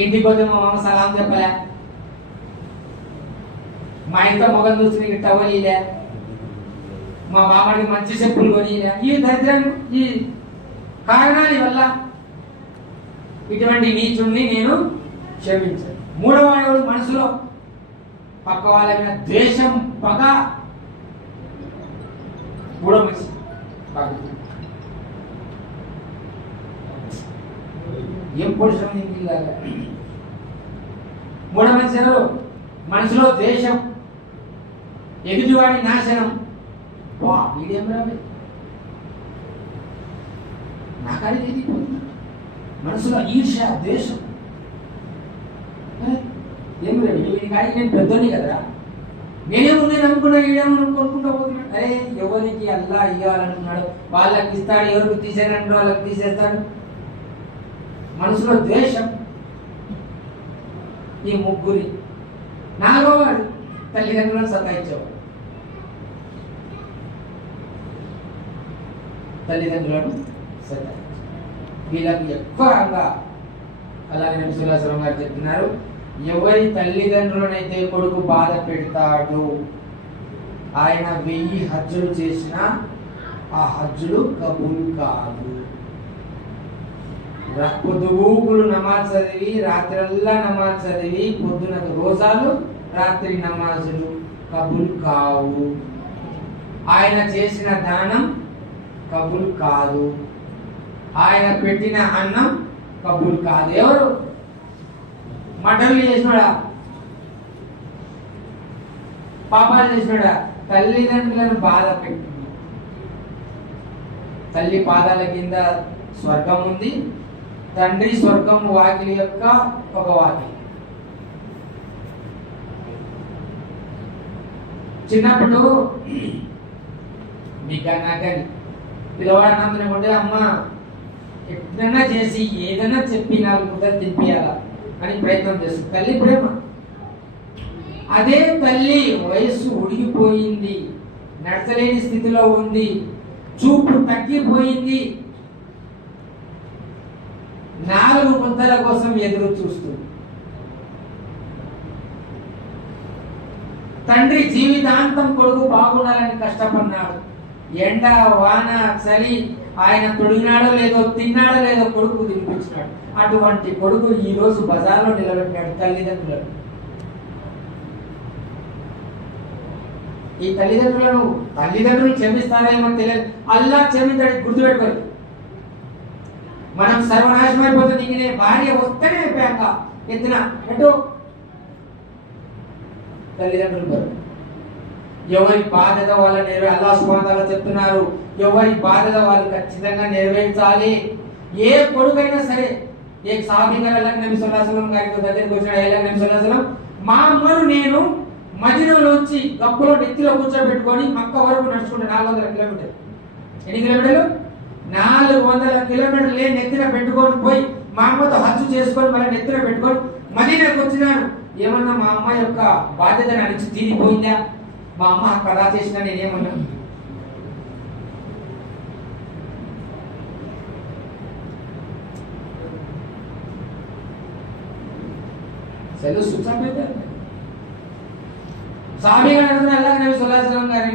ఇంటికి పోతే మా మామ సలాం చెప్పలే, మా ఇంట్లో మొగం చూసి నీకు టవలీలే, మా బామ్మడికి మంచి చెప్పులు కొనిలే. ఈ దరిద్రం, ఈ కారణాల వల్ల ఇటువంటి నీచుణ్ణి నేను క్షమించాను. మూడవ వాడు మనసులో పక్క వాళ్ళ మీద ద్వేషం, పగ. మూడవ మనిషి ఏం పొడిషన్ ఇలాగా. మూడవ మనిషి ఎవరు? మనసులో ద్వేషం, ఎదుటివాడి నాశనం. వీడేం రాదు. నాకాడి ఎదిగిపోతుంది. మనసులో ఈర్ష్య, ద్వేషం. ఏం లేదు, వీడి కాడికి నేను పెద్దోని కదరా, నేనేముంది అనుకున్నా, ఈడేమనుకుంటా పోతున్నాడు. అరే ఎవరికి అల్లా ఇవ్వాలనుకున్నాడు వాళ్ళకి ఇస్తాడు, ఎవరికి తీసేయాలంటే వాళ్ళకి తీసేస్తాడు. మనసులో ద్వేషం. ఈ ముగ్గురి. నాలుగో వాడు తల్లిదండ్రులను సతాయించేవాడు. తల్లిదండ్రులను సతాయించేవాడు. వీళ్ళకి ఎక్కువగా అలాగే నబీ సల్లల్లాహు అలైహి వసల్లం గారు చెప్తున్నారు, ఎవరి తల్లిదండ్రులనైతే కొడుకు బాధ పెడతాడు ఆయన 1000 హజ్జులు చేసినా ఆ హజ్జులు కబూల్ కాదు. పొద్దుగూకులు నమాజ్ చదివి, రాత్రల్లా నమాజ్ చదివి, పొద్దున రోజాలు, రాత్రి నమాజులు కబూల్ కావు. ఆయన చేసిన దానం కబూల్ కాదు. ఆయన పెట్టిన అన్నం కబూల్ కాదు. ఎవరు? మటన్లు చేసినాడా, పాపాలు చేసినాడా? తల్లిదండ్రులను బాధ పెట్టి. తల్లి పాదాల కింద స్వర్గం ఉంది, తండ్రి స్వర్గం వాకిలి యొక్క ఒక వాకిలి. చిన్నప్పుడు మీకు నాకని పిల్లవాడు ఉంటే అమ్మ ఎట్లన్నా చేసి ఏదైనా చెప్పి 4 ముద్దలు తినిపియాలా అని ప్రయత్నం చేస్తుంది తల్లి ప్రేమ. అదే తల్లి వయస్సు ఉడిగిపోయింది, నడచలేని స్థితిలో ఉంది, చూపు తగ్గిపోయింది, 4 ముద్దల కోసం ఎదురు చూస్తుంది. తండ్రి జీవితాంతం కొడుకు బాగుండాలని కష్టపడినాడు. ఎండ, వాన, చలి ఆయన తొడిగినాడో లేదో, తిన్నాడో లేదో కొడుకు తినిపించినాడు. అటువంటి కొడుకు ఈ రోజు బజార్లో నిలబెట్టాడు తల్లిదండ్రులను. ఈ తల్లిదండ్రులు క్షమిస్తారేమో తెలియదు, అల్లా క్షమించాడు. గుర్తుపెట్టుకోరు, మనం సర్వనాశనం అయిపోతుంది. ఇంకనే భార్య వస్తేనే అయిపోయాక ఎత్తిన ఎటు తల్లిదండ్రులు. ఎవరి బాధ్యత వాళ్ళ అల్లాహ్ సుబ్హానహు వ తఆలా చెప్తున్నారు, ఎవరి బాధ్యత వాళ్ళు ఖచ్చితంగా నెరవేర్చాలి. ఏ కొడుకైనా సరే. ఏ సహాబీ గారు నబీ సల్లల్లాహు అలైహి వసల్లం గారికి దగ్గరికి వచ్చిన నబీ సల్లల్లాహు అలైహి వసల్లం, మా అమ్మను నేను మదీనాలోంచి గబ్బులో నెత్తిలో కూర్చోబెట్టుకొని మక్క వరకు నడుచుకుంటే 400 కిలోమీటర్లు. ఎన్ని కిలోమీటర్లు? 400 కిలోమీటర్లు నెత్తిన పెట్టుకొని పోయి మా అమ్మతో హజ్జు చేసుకొని మళ్ళీ నెత్తిన పెట్టుకొని మదీనాకు వచ్చినాను. ఏమన్నా మా అమ్మ యొక్క బాధ్యతను అడిచి తీరిపోయిందా? మా అమ్మ కథ చేసినా నేనేమన్నా?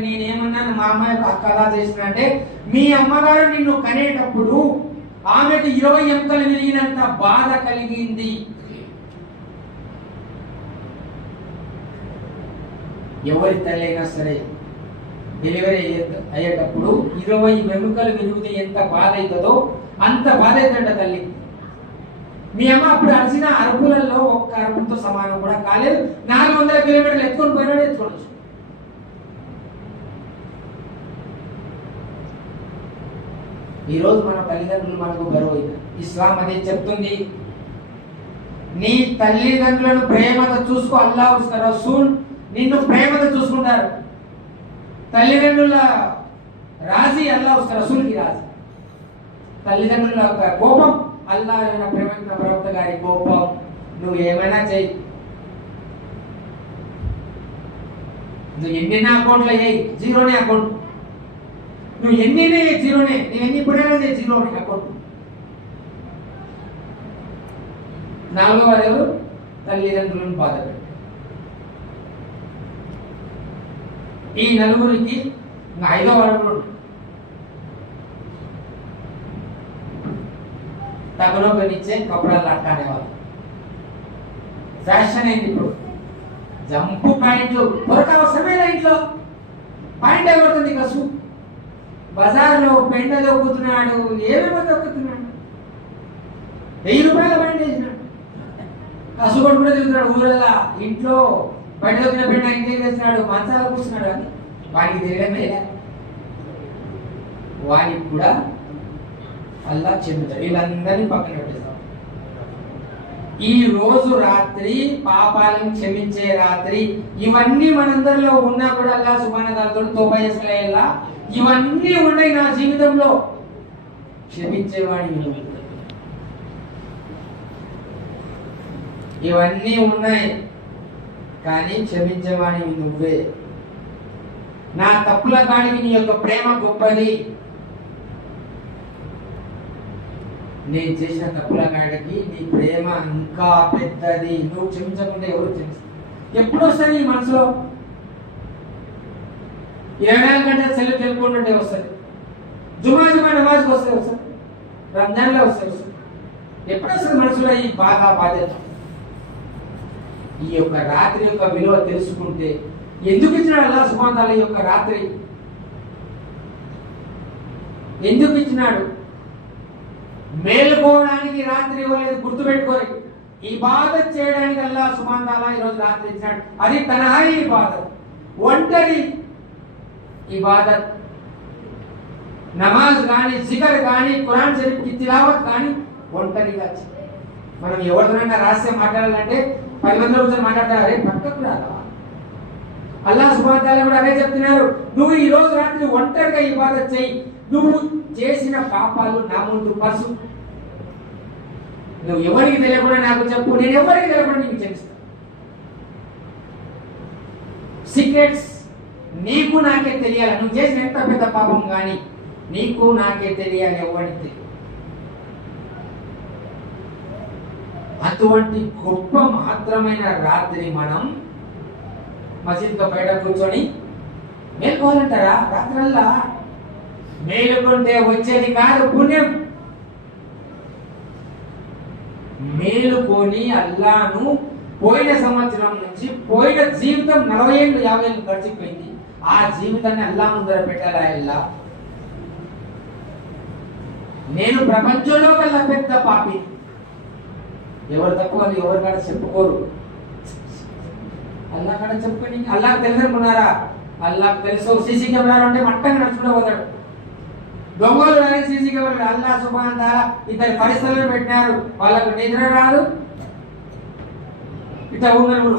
నేనేమన్నాను మా అమ్మ యొక్క కథ చేసిన అంటే, మీ అమ్మగారు నిన్ను కనేటప్పుడు ఆమెకు 20 ఎముకలు విరిగినంత బాధ కలిగింది. ఎవరి తల్లి అయినా సరే డెలివరీ అయ్యేటప్పుడు 20 ఎముకలు విరిగితే ఎంత బాధ అవుతుందో అంత బాధ అవుతుంట తల్లి. మీ అమ్మ అప్పుడు అరిచిన అరుపులలో ఒక్క అరుపుతో సమానం కూడా కాలేదు. 400 కిలోమీటర్లు ఎత్తుకొని పోయినాడు, ఎత్తుకోవచ్చు. ఈరోజు మన తల్లిదండ్రులు మనకు బరువు అవుతారు. ఇస్లాం అదే చెప్తుంది, నీ తల్లిదండ్రులను ప్రేమతో చూసుకో. అల్లాహ్ రసూల్ నిన్ను ప్రేమతో చూసుకుంటారు. తల్లిదండ్రుల రాజీ అల్లాహ్ రసూల్కి రాజీ. తల్లిదండ్రుల కోపం అల్లాహ్ ప్రేమ ప్రవక్త గారి కోపం. నువ్వు ఏమైనా చెయ్యి, నువ్వు ఎన్ని అకౌంట్లో అయ్యాయి జీరోనే అకౌంట్, నువ్వు ఎన్ని జీరోనే, నేను ఎన్ని ఇప్పుడైనా జీరోనే అకౌంట్. 4వ వారు తల్లిదండ్రులను బాధ పెట్టారు. ఈ నలుగురికి 5వ వాడు తగలోకనిచ్చే కపడాలు అట్టానేవాళ్ళు. ఫ్యాషన్ అయింది ఇప్పుడు. జంపు ప్యాంట్లు దొరక అవసరమే ఇంట్లో. ప్యాంట్ అయిపోతుంది కసు. బజార్లో పెంట దొక్కుతున్నాడు, ఏమేమో దొక్కుతున్నాడు. 1000 రూపాయల ప్యాంట్ వేసినాడు. కసు కొట్టు కూడా తిరుగుతున్నాడు ఊరల్లా. ఇంట్లో బయట దొక్కిన పెంట ఇంటికి వేసినాడు, మంచాల కూర్చున్నాడు. అని వానికి తెలియడమే. వానికి కూడా అల్లా క్షమించాడు. వీళ్ళందరినీ పక్కన పెట్టేస్తాం. ఈ రోజు రాత్రి పాపాలను క్షమించే రాత్రి. ఇవన్నీ మనందరిలో ఉన్నా కూడా అల్లా సుబ్హానహు వ తఆలా తౌబా చేసుకునేలా ఇవన్నీ ఉన్నాయి నా జీవితంలో, క్షమించేవాడిని నువ్వు. ఇవన్నీ ఉన్నాయి కానీ క్షమించేవాడిని నువ్వే. నా తప్పుల కాడికి నీ యొక్క ప్రేమ గొప్పది. నేను చేసిన తప్పుల కాడికి నీ ప్రేమ ఇంకా పెద్దది. నువ్వు క్షమించకుండా ఎవరు క్షమిస్తారు? ఎప్పుడు వస్తుంది నీ మనసులో? 24 గంటల సెలవు తెలుపుకుంటుంటే వస్తుంది. జుమా నమాజ్కి వస్తే వస్తుంది, రంజాన్లో వస్తే వస్తుంది. ఎప్పుడు వస్తుంది మనసులో ఈ బాధ్యత? ఈ యొక్క రాత్రి యొక్క విలువ తెలుసుకుంటే, ఎందుకు ఇచ్చినాడు అల్లాహ్ సుబ్హానహు వ తఆలా ఈ యొక్క రాత్రి? ఎందుకు ఇచ్చినాడు? మేలుకోవడానికి రాత్రి ఇవ్వలేదు, గుర్తుపెట్టుకోరు. ఇబాదత్ చేయడానికి అల్లాహ్ సుబ్హానహు వ తఆలా ఈరోజు రాత్రి ఇచ్చినాడు. అది తన్హాయి ఇబాదత్, ఒంటరి ఇబాదత్. నమాజ్ కానీ, జికర్ కానీ, ఖురాన్ షరీఫ్ కి తిలావత్ కానీ ఒంటరిగా. మనం ఎవరితోనైనా రహస్యం మాట్లాడాలంటే 10 మంది కూర్చొని మాట్లాడతారు, అరే పక్కకు రాదా? అల్లాహ్ సుబ్హానహు వ తఆలా కూడా అదే చెప్తున్నారు, నువ్వు ఈ రోజు రాత్రి ఒంటరిగా ఇబాదత్ చేయి. నువ్వు చేసిన పాపాలు నా ముందు పరుసు. నువ్వు ఎవరికి తెలియకుండా నాకు చెప్పు, నేను ఎవరికి తెలియకుండా నీకు చెప్తాను. సీక్రెట్స్ నీకు నాకే తెలియాలి. నువ్వు చేసిన ఎంత పెద్ద పాపం కానీ నీకు నాకే తెలియాలి, ఎవరికి తెలియదు. అటువంటి గొప్ప మాత్రమైన రాత్రి మనం మసీద్గా బయట కూర్చొని మేల్కోవాలంటారా? రాత్రల్లా మేలుకుంటే వచ్చేది కాదు పుణ్యం. మేలుకొని అల్లాను పోయిన సంవత్సరం నుంచి పోయిన జీవితం 40 ఏళ్ళు 50 ఏళ్ళు గడిచిపోయింది. ఆ జీవితాన్ని అల్లా ముందర పెట్టాలా? అల్లా నేను ప్రపంచంలో కల్లా పెద్ద పాపి. ఎవరు తక్కువ ఎవరి కాడ చెప్పుకోరు. అల్లా కాడ చెప్పుకొని అల్లాకు తెలుసుకున్నారా? అల్లాకు తెలుసు. సీసీ కెమెరాలు అంటే మట్టంగా నడుచుకుంటూ పోతాడు. దొంగలు కానీ సీసీ కెమెరాలు. అల్లాహ్ సుబ్హానహు వ తఆలా ఇద్దరి పరిస్థితులను పెట్టినారు. వాళ్ళకు నిద్ర రాదు, ఇట్లా ఉండరు.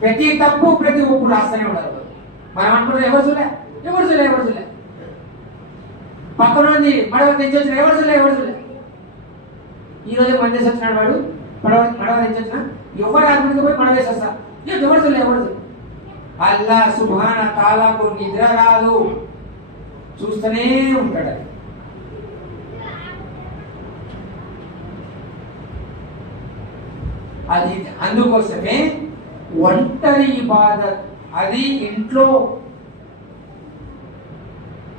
ప్రతి తప్పు ప్రతి ఒప్పు రాస్తూనే ఉండరు. మనం అనుకుంటాం ఎవరు చూలే పక్కన ఉంది మడవ తెచ్చొచ్చిన ఎవరు చూలే. ఈ రోజు మందేసి వచ్చినాడు వాడు, మడవ తెచ్చొచ్చిన ఎవరు ఆత్మకి పోయి మడవ వేసేస్తా. ఎవరు చూలే. అల్లాహ్ సుబ్హానహు వ తఆలాకు నిద్ర రాదు, చూస్తూనే ఉంటాడు. అది అందుకోసమే ఒంటరి ఇబాదత్. అది ఇంట్లో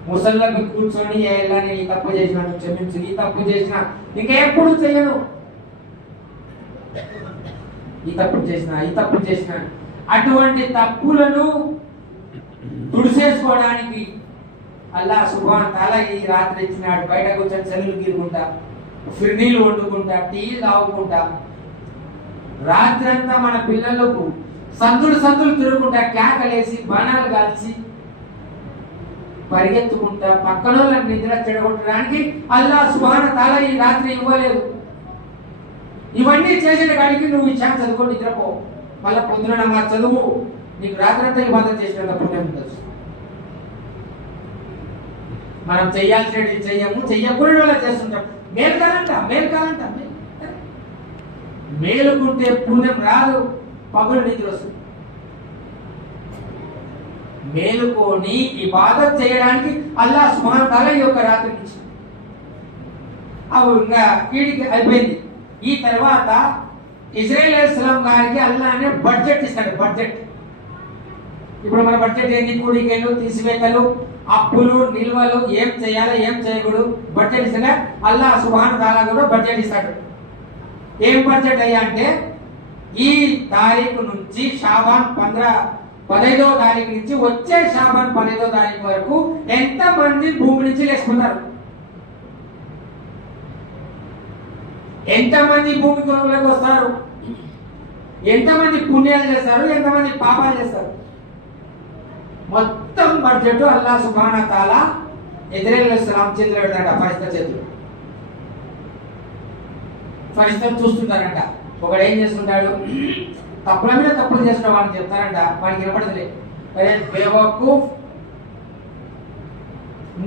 ముసల్లాకి కూర్చొని ఎలా నేను ఈ తప్పు చేసిన క్షమించు, ఈ తప్పు చేసిన ఇంకా ఎప్పుడు చేయను, ఈ తప్పు చేసిన అటువంటి తప్పులను తుడిసేసుకోవడానికి అల్లాహ్ సుబ్హానహు వ తఆలా ఈ రాత్రి ఇచ్చినాడు. బయట కూర్చొని సెల్లులు గీరుకుంటా, ఫిర్నీలు వండుకుంటా, టీలు తాగుకుంటా, రాత్రి అంతా మన పిల్లలకు సందులు తిరుగుకుంటా, కేకలేసి బాణాలు కాల్చి పరిగెత్తుకుంటా పక్కన వాళ్ళని నిద్ర చెడగొట్టడానికి అల్లాహ్ సుబ్హానహు వ తఆలా ఈ రాత్రి ఇవ్వలేదు. ఇవన్నీ చేసిన కాడికి నువ్వు ఇచ్చా చదువుకో, నిద్రపో, మళ్ళీ పొద్దున నమాజ్ చదువు, నీకు రాత్రి అంతా ఇబాదత్ చేసినంత పుణ్యం తెలుసు. మనం చెయ్యాల్సినవి చెయ్యకూడదు వాళ్ళ చేస్తుంటాం. మేలుకాలంట మేలుకుంటే పుణ్యం రాదు, పగులు నిద్ర వస్తుంది. మేలుకొని ఇబాదత్ చేయడానికి అల్లాహ్ సుబ్హానహు వ తఆలా ఈ యొక్క రాత్రి నుంచి అవు ఇంకా వీడికి అయిపోయింది. ఈ తర్వాత ఇజ్రాయిల్ అలైహిస్సలాం గారికి అల్లాహ్ బడ్జెట్ ఇస్తాడు. బడ్జెట్ ఇప్పుడు మన బడ్జెట్ ఏంటి? కూడికలు, తీసివేతలు, అప్పులు, నిల్వలు, ఏం చేయాలో ఏం చేయకూడదు బడ్జెట్ ఇస్తాడు. అల్లాహ్ సుబ్హానహు వ తఆలా కూడా బడ్జెట్ ఇస్తాడు. ఏం బడ్జెట్ అయ్యా అంటే ఈ తారీఖు నుంచి షాబాన్ 15వ తారీఖు నుంచి వచ్చే షాబాన్ 15వ తారీఖు వరకు ఎంత మంది భూమి నుంచి లేచుకున్నారు, ఎంతమంది భూమిలోకి వస్తారు, ఎంతమంది పుణ్యాలు చేస్తారు, ఎంతమంది పాపాలు చేస్తారు, మొత్తం బడ్జెట్ అల్లాహ్ సుబ్హానహు వ తఆలా ఎదురేళ్ళు సలాం చేతులు పెడతాడ ఫరిస్తా చేతులు. ఫరిస్తాలు చూస్తుంటారంట. ఒకడు ఏం చేస్తుంటాడు, తప్పుల మీద తప్పులు చేస్తున్న వాడిని చెప్తారంట, వాడికి వినపడదులే. బేవకూఫ్,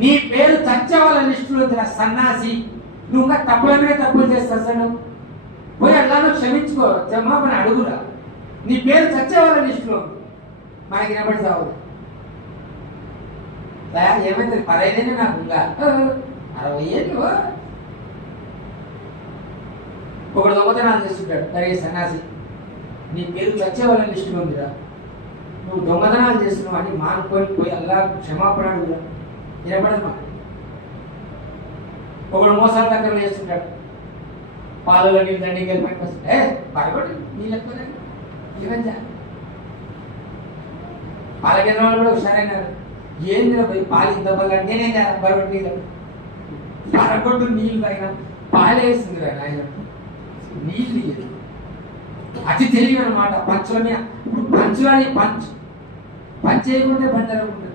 నీ పేరు చచ్చే వాళ్ళ లిస్టులో సన్నాసి, నువ్వు ఇంకా తప్పుల మీద తప్పులు చేస్తాను, పోయి అట్లానో క్షమించుకో, క్షమాపణ అడుగురా, నీ పేరు చచ్చే వాళ్ళ లిస్టులో. మనకి వినపడతావు ఏమైంది, 10 ఏళ్ళైనా నాకు ఇంకా 60 ఏళ్ళు. ఒకడు దొంగతనాలు చేస్తుంటాడు, సరే సన్నాసి, నీ పేరు చచ్చే వాళ్ళ లిస్టులో ఉందిరా, నువ్వు దొంగతనాలు చేస్తున్నావు అని మానుకొని పోయి అల్లా క్షమాపణ అడుగురా, వినపడదు మాకు. ఒకడు మోసాల దగ్గర చేస్తుంటాడు, పాలలో నీళ్ళు దండికి వెళ్ళిపోయి పరగొట్టి నీళ్ళు ఎక్కువ పాల కేంద్రాలు కూడా హుషారైనారు. ఏందిరా పోయి పాలు ఇంత పళ్ళు అంటే నేనేం పరగొట్టి నీళ్ళు పరగొట్టు నీళ్ళు పైన పాలేస్తుంది ఆయన నీళ్ళు అతి తెలివి అనమాట. పంచుల మీద ఇప్పుడు పంచులని పంచ్ చేయకుంటే బండి జరుగుతుంది.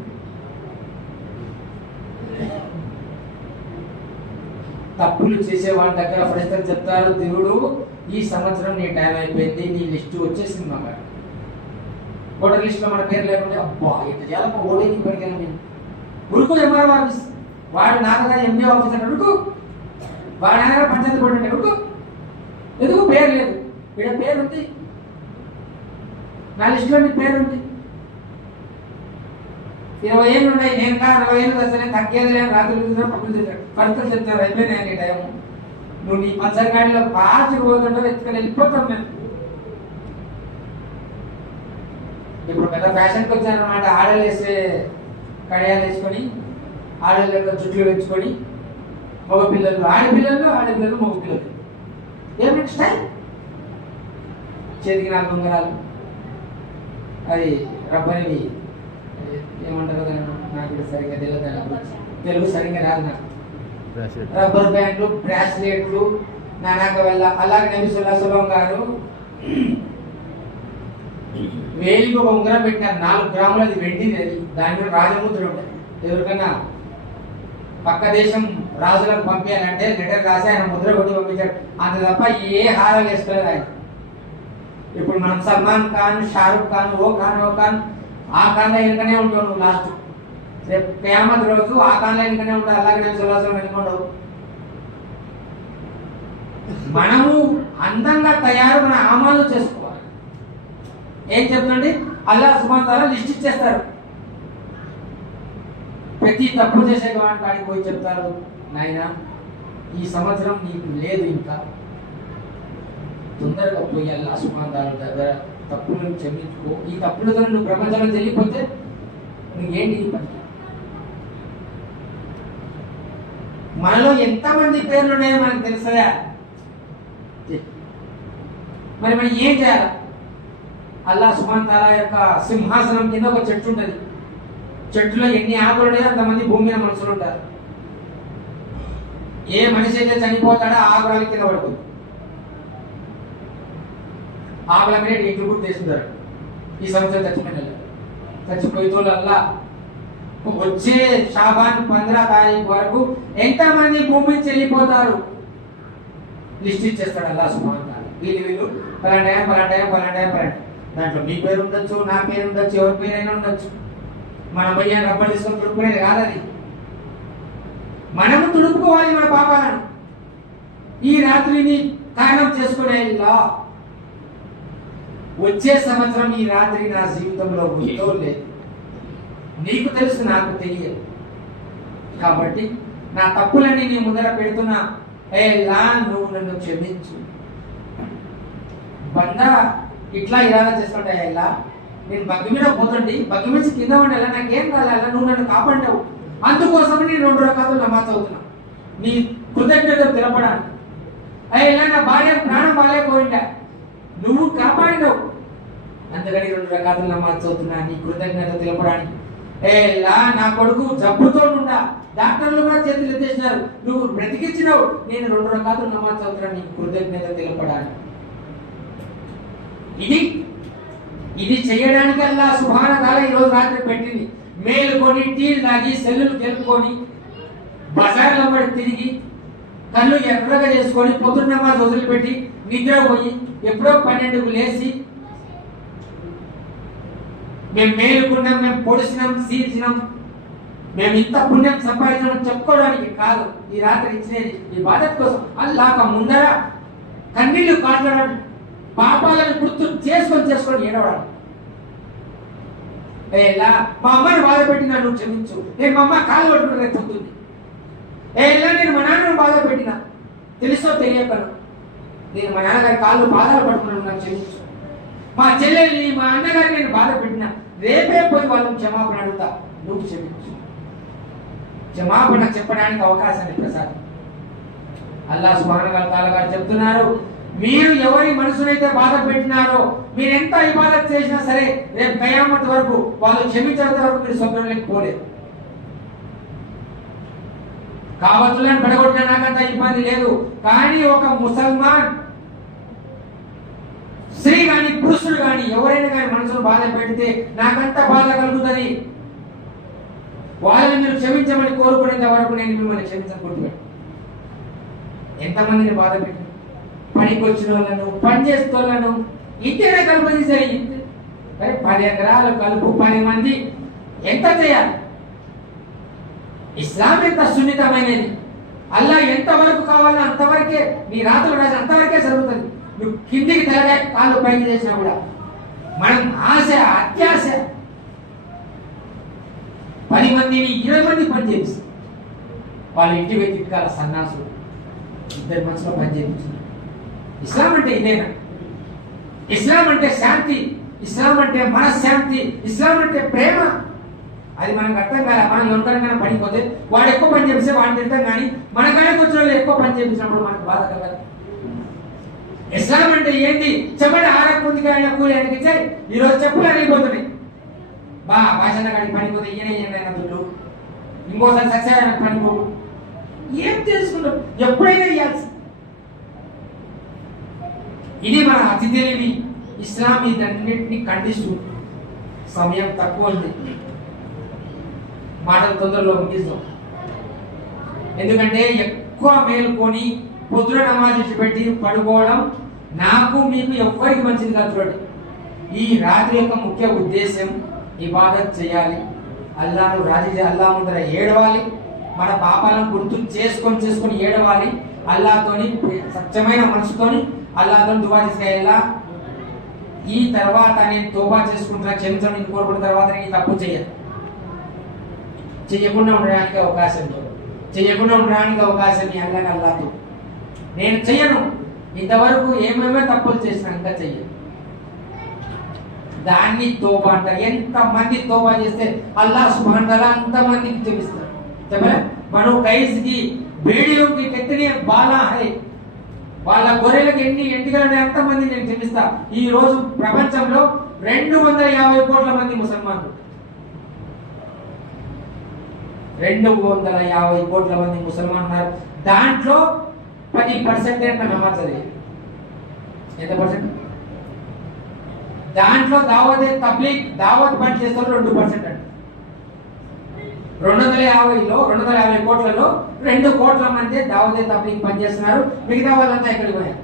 తప్పులు చేసే వాళ్ళ దగ్గర ఫలితం చెప్తారు, దేవుడు ఈ సంవత్సరం నీ టైం అయిపోయింది, నీ లిస్టు వచ్చేసింది. మాకు ఓటర్ లిస్టులో మన పేరు లేకుంటే అబ్బా ఇంత చేయాలమ్మా ఓటేకి పడికాను నేను ఉరుకు ఎంఆర్ఓ ఆఫీస్, వాడు నాన్నగా ఎంఏ ఆఫీస్ అంటే ఉరుకు, వాడు ఆయన పంచాయతీ బోర్డు అంటే ఉరుకు, ఎందుకు పేరు లేదు, ఇక్కడ పేరు ఉంది, నా లిస్టులో నీ పేరు ఉంది. 20 ఏళ్ళు ఉన్నాయి, నేను కాదు 40 ఏళ్ళు వస్తానే తగ్గేది లేని రాత్రి చూసినా పప్పులు చేశాడు ఫలితం చెప్తారు అయిపోయినాయి నీ టైం. నువ్వు నీ పంచర్ గాడిలో పాచి పోతుంటావు, ఎత్తుకొని వెళ్ళిపోతాం మేము. ఇప్పుడు పెద్ద ఫ్యాషన్కి వచ్చారనమాట, ఆడలు వేసే కడియాలు వేసుకొని, ఆడలు జుట్లు పెంచుకొని, మగపిల్లలు ఆడపిల్లలు, ఆడపిల్లలు మగపిల్లలు, ఏమిటి స్టైల్, చేతికి 4 ఉంగరాలు, అది రబ్బరివి ఏమంటారు కదా, నాకు సరిగ్గా తెలియదు, తెలుగు సరిగ్గా రాదు నాకు. రబ్బర్ బ్యాండ్లు, బ్రాస్లెట్లు, నానాక వెళ్ళ. అలాగే నబీ సల్లల్లాహు గారు వేలికి ఒక ఉంగరం పెట్టినారు, 4 గ్రాములు, అది వెండిది, అది దాని మీద రాజముద్ర ఉంటాయి. ఎవరికన్నా పక్క దేశం రాజులకు పంపించాలంటే లెటర్ రాసి ఆయన ముద్ర కొట్టి పంపించాడు, అంత తప్ప ఏ హారాలు వేసుకోలేదు ఆయన. ఇప్పుడు మనం సల్మాన్ ఖాన్, షారుఖ్ ఖాన్, ఓ ఖాన్ ఆ ఖాన్లో వెనుకనే ఉంటావు నువ్వు, లాస్ట్ రేపు కియామత్ రోజు ఆ ఖాన్లో వెనుకనే ఉంటావు. అలాగే నేను సులాసం వెనుకుంటావు. మనము అందంగా తయారు మన ఆమాలు చేసుకోవాలి. ఏం చెప్తుందండి, అల్లాహ్ సుబ్హానహు తాలా లిస్ట్ ఇచ్చేస్తారు. ప్రతి తప్పు చేసే కాడికి పోయి చెప్తారు, నాయనా ఈ సంవత్సరం నీకు లేదు, ఇంకా తొందరగా పోయి అల్లాహ్ సుబ్హానహు తాలా దగ్గర తప్పులను క్షమించుకో. ఈ తప్పులతో నువ్వు ప్రపంచంలో తెలియకపోతే నువ్వేంటి ఈ పని. మనలో ఎంతమంది పేర్లు ఉన్నాయో మనకు తెలుసా? మరి మనం ఏం చేయాలి? అల్లాహ్ సుబ్హానహు తాలా యొక్క సింహాసనం కింద ఒక చెట్టు ఉంటుంది. చెట్టులో ఎన్ని ఆకులు ఉన్నాయో అంతమంది భూమి మీద మనుషులు ఉంటారు. ఏ మనిషి అయితే చనిపోతాడో ఆకుల కింద పడుతుంది. ఆకుల మీద నీళ్ళు కూడా తీసుకుంటారు. ఈ సంవత్సరం చచ్చిపోయేతోళ్ళల్లా వచ్చే షాబాన్ 15 తారీఖు వరకు ఎంతమంది భూమి నుంచి వెళ్ళిపోతారు లిస్ట్ ఇచ్చేస్తాడు అల్లాహ్ సుబ్హానహు తాలా. వీళ్ళు పలానా దాంట్లో నీ పేరు ఉండొచ్చు, నా పేరు ఉండొచ్చు, ఎవరి పేరైనా ఉండొచ్చు. మన భయ్యా రబ్బలు తీసుకొని తుడుపుకునేది కాదది. మనము తుడుపుకోవాలి మన పాపాలను. ఈ రాత్రిని కారణం చేసుకునేలా వచ్చే సంవత్సరం ఈ రాత్రి నా జీవితంలో ఉందో లేదు నీకు తెలుసు, నాకు తెలియదు. కాబట్టి నా తప్పులన్నీ నీ ముందర పెడుతున్నా, ఏలా నువ్వు నన్ను క్షమించు. బందా ఇట్లా ఇరాదా చేసుకుంటా, ఎలా నేను బగ్గి మీద పోతుంటే బగ్గి మీద కింద ఉండాలా, నాకేం కావాలా, నువ్వు నన్ను కాపాడావు, అందుకోసం నేను 2 రకాలు నమాజ్ అవుతున్నా నీ కృతజ్ఞతలు తెలపడానికి. ఇలా నా భార్య ప్రాణం బాగాలేకపోయిందా, నువ్వు కాపాడినావు, అందుకని 2 రకాలు నమాజ్ అవుతున్నా నీ కృతజ్ఞత తెలపడానికి. ఇలా నా కొడుకు జబ్బుతో ఉండా, డాక్టర్లు కూడా చేతులు ఎత్తేసినారు, నువ్వు బ్రతికించినావు, నేను 2 రకాలు నమాజ్ అవుతున్నా నీ కృతజ్ఞత తెలపడానికి. ఇది చేయడానికి అల్లాహ్ సుబ్హానహు తాలా ఈ రోజు రాత్రి పెట్టింది. మేలుకొని టీలు తాగి సెల్లులు గెలుపుకొని బాధపడి తిరిగి కళ్ళు ఎర్రగా చేసుకొని పొద్దున్న నమాజ్ వదిలిపెట్టి నిద్రపోయి ఎప్పుడో 12కు లేచి మేము మేలుకున్నాం, మేము పొడిచినాం, సీల్చినాం, మేము ఇంత పుణ్యం సంపాదించడం చెప్పుకోవడానికి కాదు. ఈ రాత్రి ఇచ్చినది ఈ బాధ్యత కోసం. అల్లాక ముందర కన్నీళ్లు కాల్చడం, పాపాలను గుర్తు చేసుకొని ఏడవడం. ఎలా మా అమ్మని బాధ పెట్టినా నువ్వు క్షమించు, నేను మా అమ్మ కాలు పట్టుకుని రేపుతుంది. ఎలా నేను మా నాన్నను బాధ పెట్టినా తెలుసో తెలియకను నేను మా నాన్నగారి కాళ్ళు బాధలు పట్టుకున్నాను, నాకు క్షమించు. మా చెల్లెల్ని మా అన్నగారిని నేను బాధ పెట్టినా రేపే పోయి వాళ్ళని క్షమాపణ అడుగుతా, నువ్వు క్షమించు. క్షమాపణ చెప్పడానికి అవకాశాన్ని ప్రసాదం. అల్లాహ్ సుబ్హానహు వ తఆలా గారు చెప్తున్నారు, మీరు ఎవరి మనసునైతే బాధ పెట్టినారో మీరు ఎంత ఇబాదత్ చేసినా సరే రేపు కయామత్ వరకు వాళ్ళు క్షమించేంత వరకు మీరు స్వర్గంలోకి పోలేదు. కావతులను పడగొట్టిన నాకంత ఇబ్బంది లేదు, కానీ ఒక ముసల్మాన్ స్త్రీ కానీ పురుషుడు కానీ ఎవరైనా కానీ మనసును బాధ పెడితే నాకంత బాధ కలుగుతుంది. వాళ్ళని మీరు క్షమించమని కోరుకునేంత వరకు నేను మిమ్మల్ని క్షమించకూడదు. ఎంతమందిని బాధ పెట్టి పనికి వచ్చిన వాళ్ళను, పని చేసే వాళ్ళను ఇంతేనే కలుపుదీసారు. 10 ఎకరాలు కలుపు 10 మంది ఎంత చేయాలి? ఇస్లాం ఎంత సున్నితమైనది. అల్లా ఎంతవరకు కావాలో అంతవరకే నీ రాత్రులు రాసి అంతవరకే జరుగుతుంది. నువ్వు కిందికి తలగా కాళ్ళు పైకి చేసినా కూడా మనం ఆశ, అత్యాశ 10 మందిని 20 మంది పని చేపిస్తారు. వాళ్ళ ఇంటి వ్యక్తికాల సన్నాసులు 2 మనుషులు పని చేయించున్నారు. ఇస్లాం అంటే ఇదేనా? ఇస్లాం అంటే శాంతి, ఇస్లాం అంటే మనశ్శాంతి, ఇస్లాం అంటే ప్రేమ. అది మనకు అర్థం కాదు. మనం ఎవరికైనా పనికి పోతే వాడు ఎక్కువ పని చేపిస్తే వాడిని తింటాం, కానీ మన కాడికి వచ్చిన వాళ్ళు ఎక్కువ పని చేపించినప్పుడు మనకు బాధ కలగదు. ఇస్లాం అంటే ఏంటి? చెప్పండి. ఆరకుందికి ఆయన కూలి ఆయనకి ఇచ్చాయి. ఈరోజు చెప్పులు అడిగిపోతున్నాయి. భాషణ కాడికి పనిపోతే ఈయన దుడ్డు, ఇంకోసారి సక్సెస్ ఆయన పనిపోడు. ఏం తెలుసుకుంటాం? ఎప్పుడైనా ఇవ్వాల్సి. ఇది మన అతి తెలివి. ఇస్లాం ఇదన్నింటినీ ఖండిస్తుంది. సమయం తక్కువ ఉంది, మాటలు తొందరలో ముగిస్తాం. ఎందుకంటే ఎక్కువ మేలుకొని పొద్దున నమాజ్ పెట్టి పడుకోవడం నాకు మీకు ఎవ్వరికి మంచిది కాదు. చూడండి, ఈ రాత్రి యొక్క ముఖ్య ఉద్దేశం ఇబాదత్ చేయాలి, అల్లాహ్ను రాజీ, అల్లాహ్ ముందర ఏడవాలి, మన పాపాలను గుర్తు చేసుకొని ఏడవాలి, అల్లాహ్తోని సత్యమైన మనసుతోని అల్లాహ్తో దువా చేయాలా. ఈ తర్వాత నేను తోబా చేసుకుంటున్నా, క్షమించమని కోరుకున్న తర్వాత నేను తప్పు చెయ్యకుండా ఉండడానికి అవకాశం అల్లాహ్తో నేను చెయ్యను. ఇంతవరకు ఏమేమో తప్పులు చేసినా ఇంకా చెయ్యను. దాన్ని తోబా అంటారు. ఎంత మంది తోబా చేస్తే అల్లాహ్ సుబ్హానహు వ తఆలా అంతమందికి క్షమిస్తాడు. చెప్పలే బను కైస్కి బేడియోకి కితనే బాలా హై, వాళ్ళ గొర్రెలకు ఎన్ని ఎంటికలు ఎంతమంది నేను క్షమిస్తా. ఈ రోజు ప్రపంచంలో 250 కోట్ల మంది ముసల్మాన్లు, 250 కోట్ల మంది ముసల్మాన్ ఉన్నారు. దాంట్లో 10% నమాజ్ చదివారు. ఎంత పర్సెంట్? దాంట్లో దావత్ తబ్లీగ్ దావత్ పని చేస్తారు 2% అంట. 250 కోట్లలో 2 కోట్ల మంది దావత్ తబ్లీగ్ పని చేస్తున్నారు. మిగతా వాళ్ళంతా ఎక్కడికి పోయారు?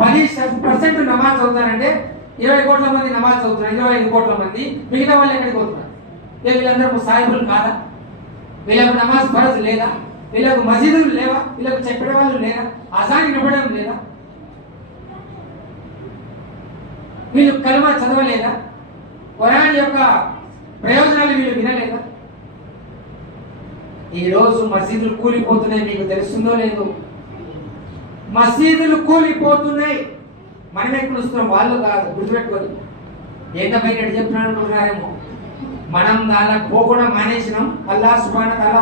10% నమాజ్ చదువుతారంటే 20 కోట్ల మంది నమాజ్ చదువుతున్నారు, 25 కోట్ల మంది. మిగతా వాళ్ళు ఎక్కడికి పోతున్నారు? వీళ్ళందరూ సాహిబులు కాదా? వీళ్ళకు నమాజ్ ఫరజ్ లేదా? వీళ్ళకు మసీదులు లేవా? వీళ్ళకు చెప్పే వాళ్ళు లేరా? అజాన్ వినపడం లేదా? వీళ్ళు కలమా చదవలేదా? ఖురాన్ యొక్క ప్రయోజనాలు వీళ్ళు వినలేదా? ఈరోజు మసీదులు కూలిపోతున్నాయి. మీకు తెలుస్తుందో లేదో? మసీదులు కూలిపోతున్నాయి. మనమే కూలుస్తున్నాం, వాళ్ళు కాదు. గుర్తుపెట్టుకోవాలి. ఎంత పైన చెప్తున్నాను అనుకుంటున్నారేమో. మనం దానికి పోకుండా మానేసినాం. అల్లాహ్ సుబ్హానహు వ తఆలా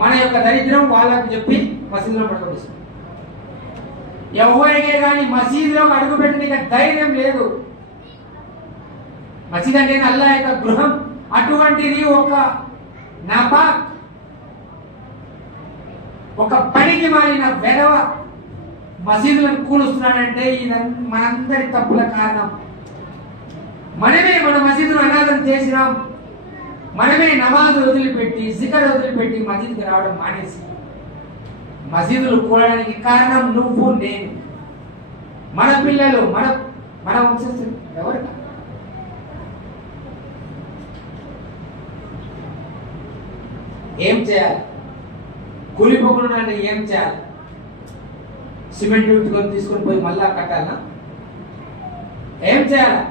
మన యొక్క దరిద్రం వాళ్ళకి చెప్పి మసీదులో పడుకోనిస్తాం. ఎవరికే కానీ మసీదులో అడుగు పెట్టడానికి ధైర్యం లేదు. మసీద్ అంటే అల్లాహ్ యొక్క గృహం. అటువంటిది ఒక నాపాక్, ఒక పనికి మాలిన వెధవ మసీదులను కూలుస్తున్నాడంటే ఇదంతా మనందరి తప్పుల కారణం. మనమే మన మసీదును అనాథం చేసినాం. మనమే నమాజ్ వదిలిపెట్టి జికర్ వదిలిపెట్టి మసీదుకి రావడం మానేసి మసీదులు కూడడానికి కారణం నువ్వు నేను, మన పిల్లలు, మన వంశస్థులు ఎవరు? ఏం చేయాలి? కూలిపోకుండా ఏం చేయాలి? సిమెంట్ తీసుకొని పోయి మళ్ళా కట్టాలనా? ఏం చేయాలి?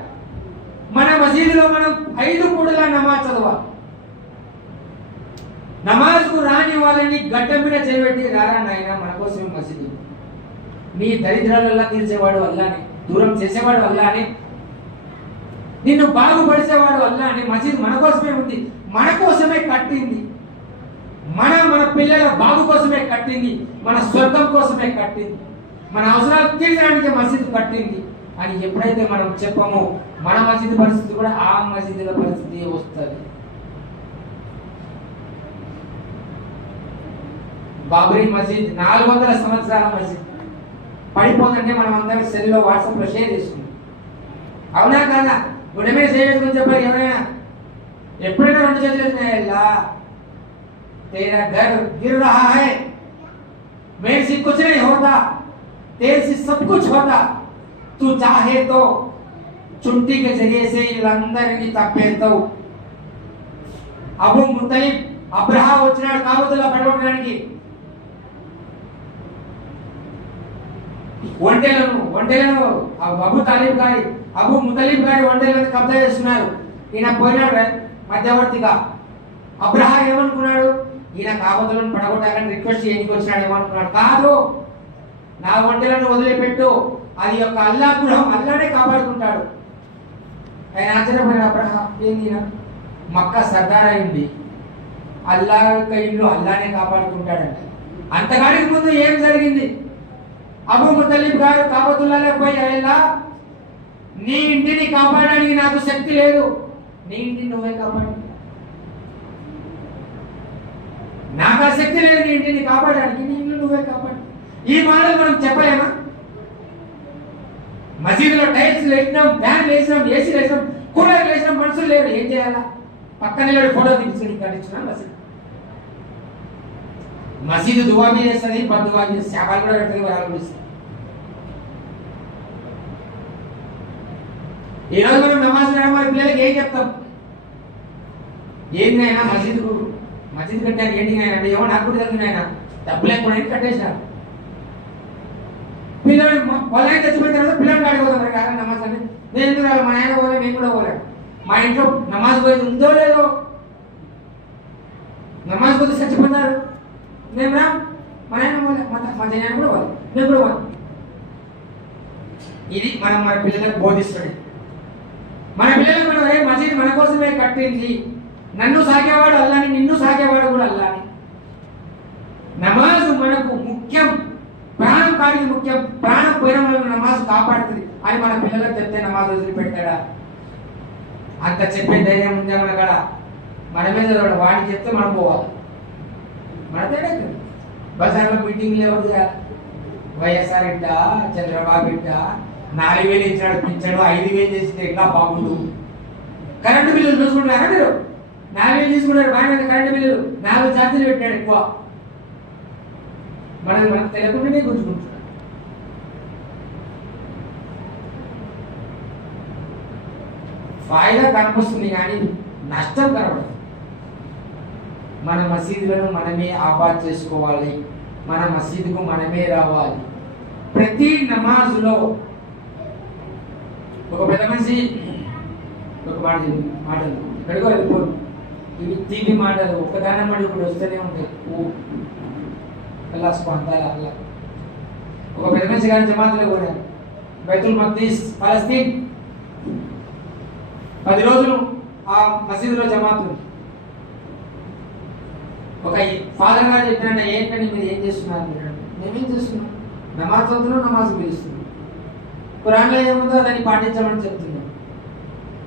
మన మసీదులో మనం 5 పూటల నమాజ్ చదవాలి. నమాజ్కు రాని వాళ్ళని గడ్డ మీద చేయబెట్టి రారా నాయన మన కోసం మసీదు. నీ దరిద్రాలల్లా తీర్చేవాడు అల్లానే, దూరం చేసేవాడు అల్లానే, నిన్ను బాగుపడిచేవాడు అల్లానే. మసీదు మన కోసమే ఉంది, మన కోసమే కట్టింది, మన పిల్లల బాగు కోసమే కట్టింది, మన స్వర్గం కోసమే కట్టింది, మన అవసరాలు తీర్చడానికి మసీదు కట్టింది అని ఎప్పుడైతే మనం చెప్పమో మన మసీదు పరిస్థితి కూడా ఆ మసీదుల పరిస్థితి వస్తుంది. బాబరీ మసీద్ 400 సంవత్సరాల మసీద్ పడిపోతుంటే మనం అందరం సెల్లో వాట్సాప్ లో షేర్ చేసుకున్నాం. అవునా కాదా? గుడమే షేర్ చేసుకుని చెప్పారు ఎవరైనా? ఎప్పుడైనా 2 చేతులు ఎత్తినాయల్లా, तेरा घर गिर रहा है, मेरे से कुछ नहीं होता, तेरे से सब कुछ होता, तू चाहे तो चुट्टी के जरिए से अंदर की तपेताవు. అబూ ముతలిబ్ అబ్రహా వచ్చినాడు కాబతుల్లా పడగొట్టడానికి. ఒంటెలను అబూ తాలిబ్ గారి అబూ ముతలిబ్ గారి ఒంటెలను కబ్జా చేస్తున్నారు. ఈయన పోయినాడు మధ్యవర్తిగా. అబ్రహా ఏమనుకున్నాడు? ఈయన కాబతులను పడగొట్టాలని రిక్వెస్ట్ చేయడానికి వచ్చినాడు. ఏమనుకున్నాడు? కాదు, నా ఒంటెలను వదిలిపెట్టు, అది యొక్క అల్లా గృహం, అల్లానే కాపాడుకుంటాడు. ఆయన ఆశ్చర్యపోయిన అబ్రహా, ఏంది మక్కా సర్దార్ అయింది, అల్లా యొక్క ఇల్లు అల్లానే కాపాడుకుంటాడంట. అంతకాడికి ముందు ఏం జరిగింది? అబూ ముతలిబ్ గారు కాబతుల్లాలో పోయి, అల్లా నీ ఇంటిని కాపాడడానికి నాకు శక్తి లేదు, నీ ఇంటిని నువ్వే కాపాడు. నాకు ఆ శక్తి లేదు నీ ఇంటిని కాపాడడానికి, నీ ఇల్లు నువ్వే కాపాడు. ఈ మాటలు మనం చెప్పలేమా? మసీదులో టైల్స్ వేసినాం, ఫ్యాన్లు వేసినాం, ఏసీలు వేసినాం, కూలర్లు వేసినాం, మనుషులు లేరు, ఏం చేయాలా? పక్కన ఫోటో దించుకుని కట్టించున్నాం మసీదు దువా మీద చేస్తుంది, బద్దువా మీద శాపాలు కూడా పెడుతుంది, వరాలు కూడా ఇస్తుంది. ఈరోజు మనం నమాజ్ రావడం మన పిల్లలకి ఏం చెప్తాం? ఏంది అయినా మసీదు కట్టారు, ఏంటి ఆయన అంటే ఏమో నాకు కూడా తెలియదు, ఆయన డబ్బులు ఎక్కువ కట్టేశారు. పిల్లలు వాళ్ళని తెచ్చిపోయిన తర్వాత పిల్లలు ఆడిపోతాం. మరి కారణం నమాజ్ అంటే నేను ఎందుకు రావాలి? మా ఆయన పోలే, నేను కూడా పోలేడు. మా ఇంట్లో నమాజ్ పోయేది ఉందో లేదో, నమాజ్ పోతే చచ్చిపోతారు, మేము రా, మా ఆయన పోలే, మా జనాన్ని కూడా పోలే, నేను కూడా పోలే. ఇది మనం మన పిల్లలకు బోధిస్తుంది. మన పిల్లలకు మనం మసీద్ మన కోసమే కట్టింది, నన్ను సాగేవాడు అల్లాని, నిన్ను సాగేవాడు కూడా అల్లాని. నమాజ్ మనకు ముఖ్యం, ప్రాణం కాడికి ముఖ్యం, ప్రాణం పోయిన వాళ్ళని నమాజ్ కాపాడుతుంది అని మన పిల్లలకు చెప్తే నమాజ్ వదిలిపెట్టాడా? అంత చెప్పే ధైర్యం ఉందా మన కాడ? మనమే చదవడం, వాడికి చెప్తే మనం పోవాలి. మన తేడా బజార్లో మీటింగ్లు ఎవరు చేయాలి? వైఎస్ఆర్ ఇట్ట, చంద్రబాబు ఇట్ట 4000 ఇచ్చాడు పింఛడు, 5000 చేస్తే ఎట్లా బాగుండు? కరెంటు బిల్లులు చూసుకుంటున్నారా మీరు? 4000 తీసుకున్నారు, బాగా కరెంటు బిల్లులు 4 ఛార్జీలు పెట్టాడు ఎక్కువ. మనకు తెలియకుండానే గుంజుకుంటున్నాం. ఫాయిదా కనిపిస్తుంది కానీ నష్టం కనబడదు. మన మసీదులను మనమే ఆబాద్ చేసుకోవాలి, మన మసీదుకు మనమే రావాలి. ప్రతి నమాజులో ఒక పెద్ద మనిషి ఒక మాటలు ఎక్కడికో వెళ్ళిపోదు, ఇవి తీపి మాటలు ఒకదాని మళ్ళీ ఇప్పుడు వస్తూనే ఉంటాయి. అల్లా సుబ్హానహు అల్లా ఒక పెద్ద మనిషి గారి జమాత్లో కూడా బైతుల్ మక్దీస్ పాలస్తీన్ 10 రోజులు ఆ మసీదులో జమాతులు. ఒక ఫాదర్ గారు చెప్పిన, ఏంటంటే మీరు ఏం చేస్తున్నారు? మేమేం చేస్తున్నాం? నమాజ్ చదువుతున్నాం, నమాజ్ పిలుస్తున్నాం, ఖురాన్లో ఏముందో దాన్ని పాటించమని చెప్తున్నాం.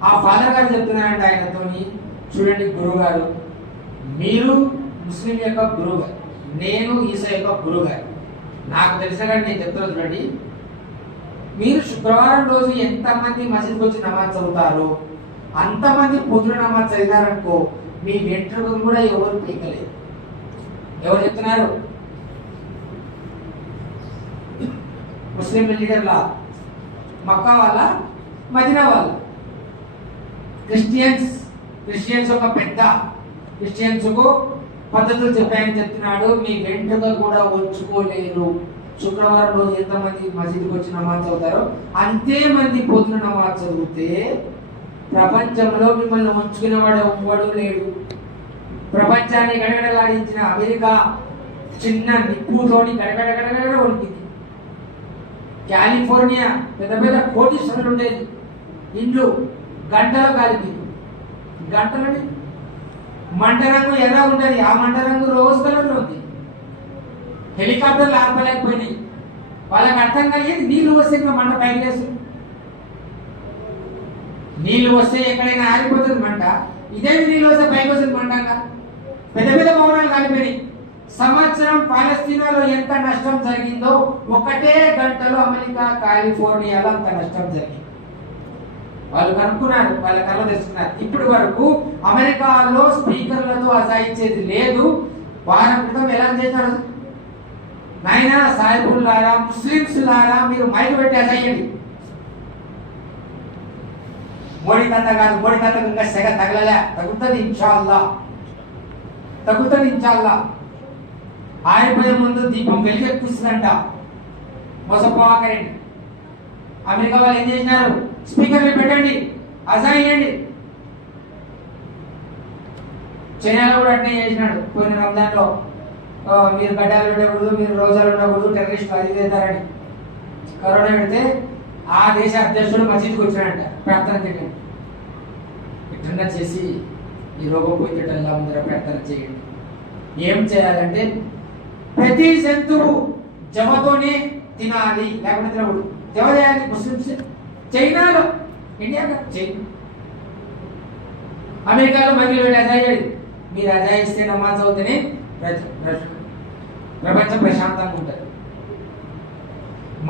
ఆ ఫాదర్ గారు చెప్తున్నారంటే ఆయనతోని, చూడండి గురువు గారు, మీరు ముస్లిం యొక్క గురువు గారు, నేను ఈసా యొక్క గురువు గారు, నాకు తెలిసిన కానీ నేను చెప్తున్నా చూడండి, మీరు శుక్రవారం రోజు ఎంతమంది మసీద్కి వచ్చి నమాజ్ చదువుతారో అంతమంది పొద్దున నమాజ్ చదివారనుకో మీ వెంట్రుకలు కూడా ఎవరు పీకలేదు. ఎవరు చెప్తున్నారు? ముస్లిం లీడర్లా, మక్కా వాళ్ళ, మదీనా వాళ్ళ. క్రిస్టియన్స్ ఒక పెద్ద క్రిస్టియన్స్కు పద్ధతులు చెప్పాయని చెప్తున్నాడు. మీ వెంట్రుక కూడా ఉంచుకోలేరు. శుక్రవారం రోజు ఎంతమంది మసీదుకి వచ్చి నమాజ్ చదువుతారో అంతే మంది పొద్దున నమాజ్ చదివితే ప్రపంచంలో మిమ్మల్ని ఉంచుకునేవాడు ఎవ్వడు లేడు. ప్రపంచాన్ని గడగడలాడించిన అమెరికా చిన్న నిప్పుతోని గడగడగడగడ ఉనికింది. కాలిఫోర్నియా పెద్ద పెద్ద కోటీశ్వరులు ఉండేది, ఇండ్లు గంటలు కాలింది. గంటలని మంట రంగు ఎర్ర ఉండేది, ఆ మంట రంగు రోజ్ కలర్లో ఉంది. హెలికాప్టర్లు ఆర్పలేకపోయినాయి. వాళ్ళకి అర్థం కలిగేది నీళ్లు వస్తే మంట పైకి వేస్తుంది. నీళ్లు వస్తే ఎక్కడైనా ఆరిపోతుంది మంట, ఇదేమి నీళ్ళు వస్తే పైకి వస్తుంది మంట. పెద్ద పెద్ద భవనాలు కాలిపోయినాయి. సంవత్సరం పాలస్తీనాలో ఎంత నష్టం జరిగిందో ఒకటే గంటలో అమెరికా కాలిఫోర్నియాలో అంత నష్టం జరిగింది. వాళ్ళు కనుక్కున్నారు, వాళ్ళ కళ్ళ తెస్తున్నారు. ఇప్పటి వరకు అమెరికాలో స్పీకర్లతో అసాయించేది లేదు. వారం క్రితం ఎలా చేశారు? నాయనా సాయిబుల్లారా, ముస్లింస్ లారా, మీరు మైక్ పెట్టి అసయ్యండి. మోడీ తాత కాదు, మోడీ తాత ఇంకా సెగ తగలలే, తగ్గుతుంది ఇన్షాల్లా, తగ్గుతుంది ఇన్షాల్లా. ఆరిపోయే ముందు దీపం వెలిగెక్కుస్తుందంట, మోసపోవాకండి. అమెరికా వాళ్ళు ఏం చేసినారు? స్పీకర్లు పెట్టండి, అసహ్యండి. చైనాలో కూడా అట్నే చేసినాడు. పోయిన రంజాన్లో మీరు గడ్డాలు ఉండకూడదు, మీరు రోజాలు ఉండకూడదు, టెర్రరిస్ట్ అది చేస్తారని కరోనా పెడితే ఆ దేశ అధ్యక్షుడు మసీదుకి వచ్చినాడంట ప్రార్థన చేయండి. ఇట్లా చేసి ఈ రోగం పోయేటల్లా ముందర ప్రార్థన చేయండి. ఏం చేయాలంటే ప్రతి జంతువు జమతోనే తినాలి, లేకపోతే తినకూడదు. జమ చేయాలి. ముస్లిమ్స్ చైనాలో, ఇండియాలో, చైనా, అమెరికాలో మహిళలు వీడు అజాయేది. మీరు అజాయిస్తే నమాజ్ అవుతేనే ప్రపంచం ప్రశాంతంగా ఉంటుంది.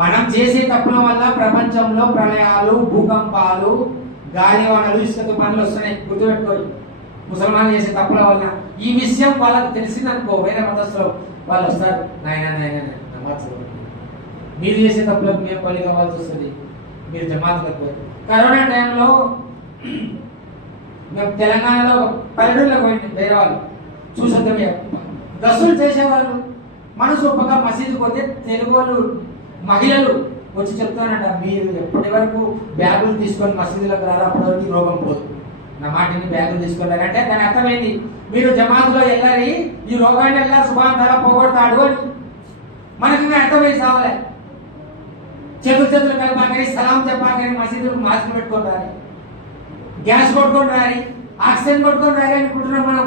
మనం చేసే తప్పుల వల్ల ప్రపంచంలో ప్రళయాలు, భూకంపాలు, గాలివానలు, ఇసుక తుఫాన్లు వస్తున్నాయి. గుర్తుపెట్టుకోండి. ముసల్మాన్లు చేసే తప్పుల వల్ల ఈ విషయం వాళ్ళకి తెలిసిందనుకో, వేరే మతస్థులు వాళ్ళు వస్తారు, నాయన నమాజ్ చదవండి. మీరు చేసే తప్పులకు మేము పల్లి కావాల్సి వస్తుంది, మీరు జమాత్ కట్టుకోరు. కరోనా టైంలో మేము తెలంగాణలో పల్లెటూరులో పోయింది, వేరే వాళ్ళు చూసొద్దాం. గసులు చేసేవాళ్ళు మనసు ఒప్పగా మసీదుకి పోతే తెలుగు వాళ్ళు మహిళలు వచ్చి చెప్తానంట, మీరు ఎప్పటి వరకు బ్యాగులు తీసుకొని మసీదులకు రారా, అప్పటి వరకు రోగం పోదు. నా మాటిని బ్యాగులు తీసుకున్నారంటే దాని అర్థమైంది, మీరు జమాత్లో వెళ్ళాలి, ఈ రోగాన్ని వెళ్ళా సుభాన్ ధర పోగొడతాడు అని మనకి అర్థమైంది. సావలే చేతులు కలపాకని, సలాం చెప్పాకని మసీదులకు మాస్క్ పెట్టుకొని రాలి, గ్యాస్ కొట్టుకొని రాలి, ఆక్సిజన్ కొట్టుకొని రాలి అనుకుంటున్నాం మనం.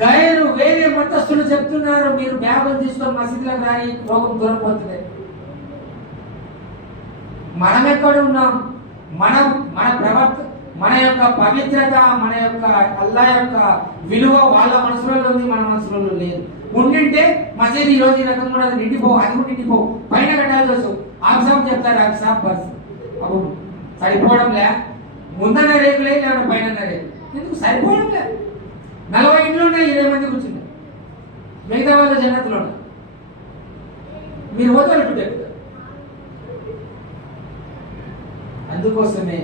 గైరు వేరే మతస్థులు చెప్తున్నారు, మీరు బ్యాగులు తీసుకొని మసీదులకు రాని, రోగం దూరం పోతుంది. మనం ఎక్కడ ఉన్నాం? మన యొక్క పవిత్రత, మన యొక్క అల్లా యొక్క విలువ వాళ్ళ మనసులలో ఉంది, మన మనసులలో లేదు. ఉండింటే మసీదు ఈ రోజు ఈ రకంగా కూడా నిండిపో, అది కూడా నిండిపో, పైన కట్టాల్సి వస్తుంది. ఆఫ్సాబ్ చెప్తారు, ఆఫ్సాబ్ బస్ అప్పుడు సరిపోవడం లే, ముందన్న రేకులే లేదా పైన రేకు, ఎందుకు సరిపోవడం లే. 40 ఇంట్లో ఉన్నాయి, 20 మంది కూర్చుంటారు, మిగతా వాళ్ళ జన్నతులు ఉన్నారు. మీరు పోతారు చెప్తారు. అందుకోసమే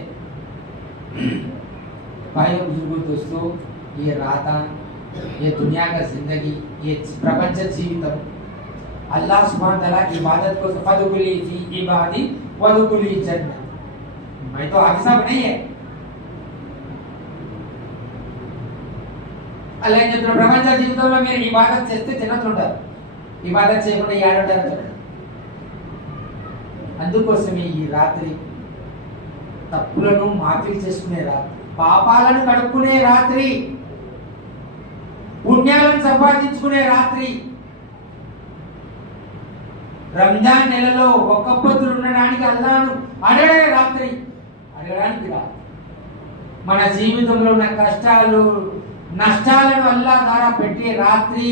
भाई बुजुर्गों दोस्तों, ये रात, ये दुनिया का जिंदगी, ये प्रपंच जीवितम अल्लाह सुब्हान तआला की इबादत को फदकुली फी इबादी वदकुली जन्नत. मैं तो हाफिज साहब नहीं है. అల్లాహ్ చెప్పిన ప్రపంచ జీవితంలో మీరు ఇబాదత్ చేస్తే జన్నత్ ఉంటారు, ఇబాదత్ చేయకుండా ఏడుంటారు. అందుకోసమే ఈ రాత్రి తప్పులను మాఫీ చేసుకునే రాత్రి, పాపాలను కడుక్కునే రాత్రి, పుణ్యాలను సంపాదించుకునే రాత్రి. రంజాన్ నెలలో ఒక్క పొద్దులు ఉండడానికి అల్లాహ్ను అడిగే రాత్రి, అడగడానికి రాత్రి. మన జీవితంలో ఉన్న కష్టాలు నష్టాలను అల్లాహ్ ద్వారా పెట్టే రాత్రి.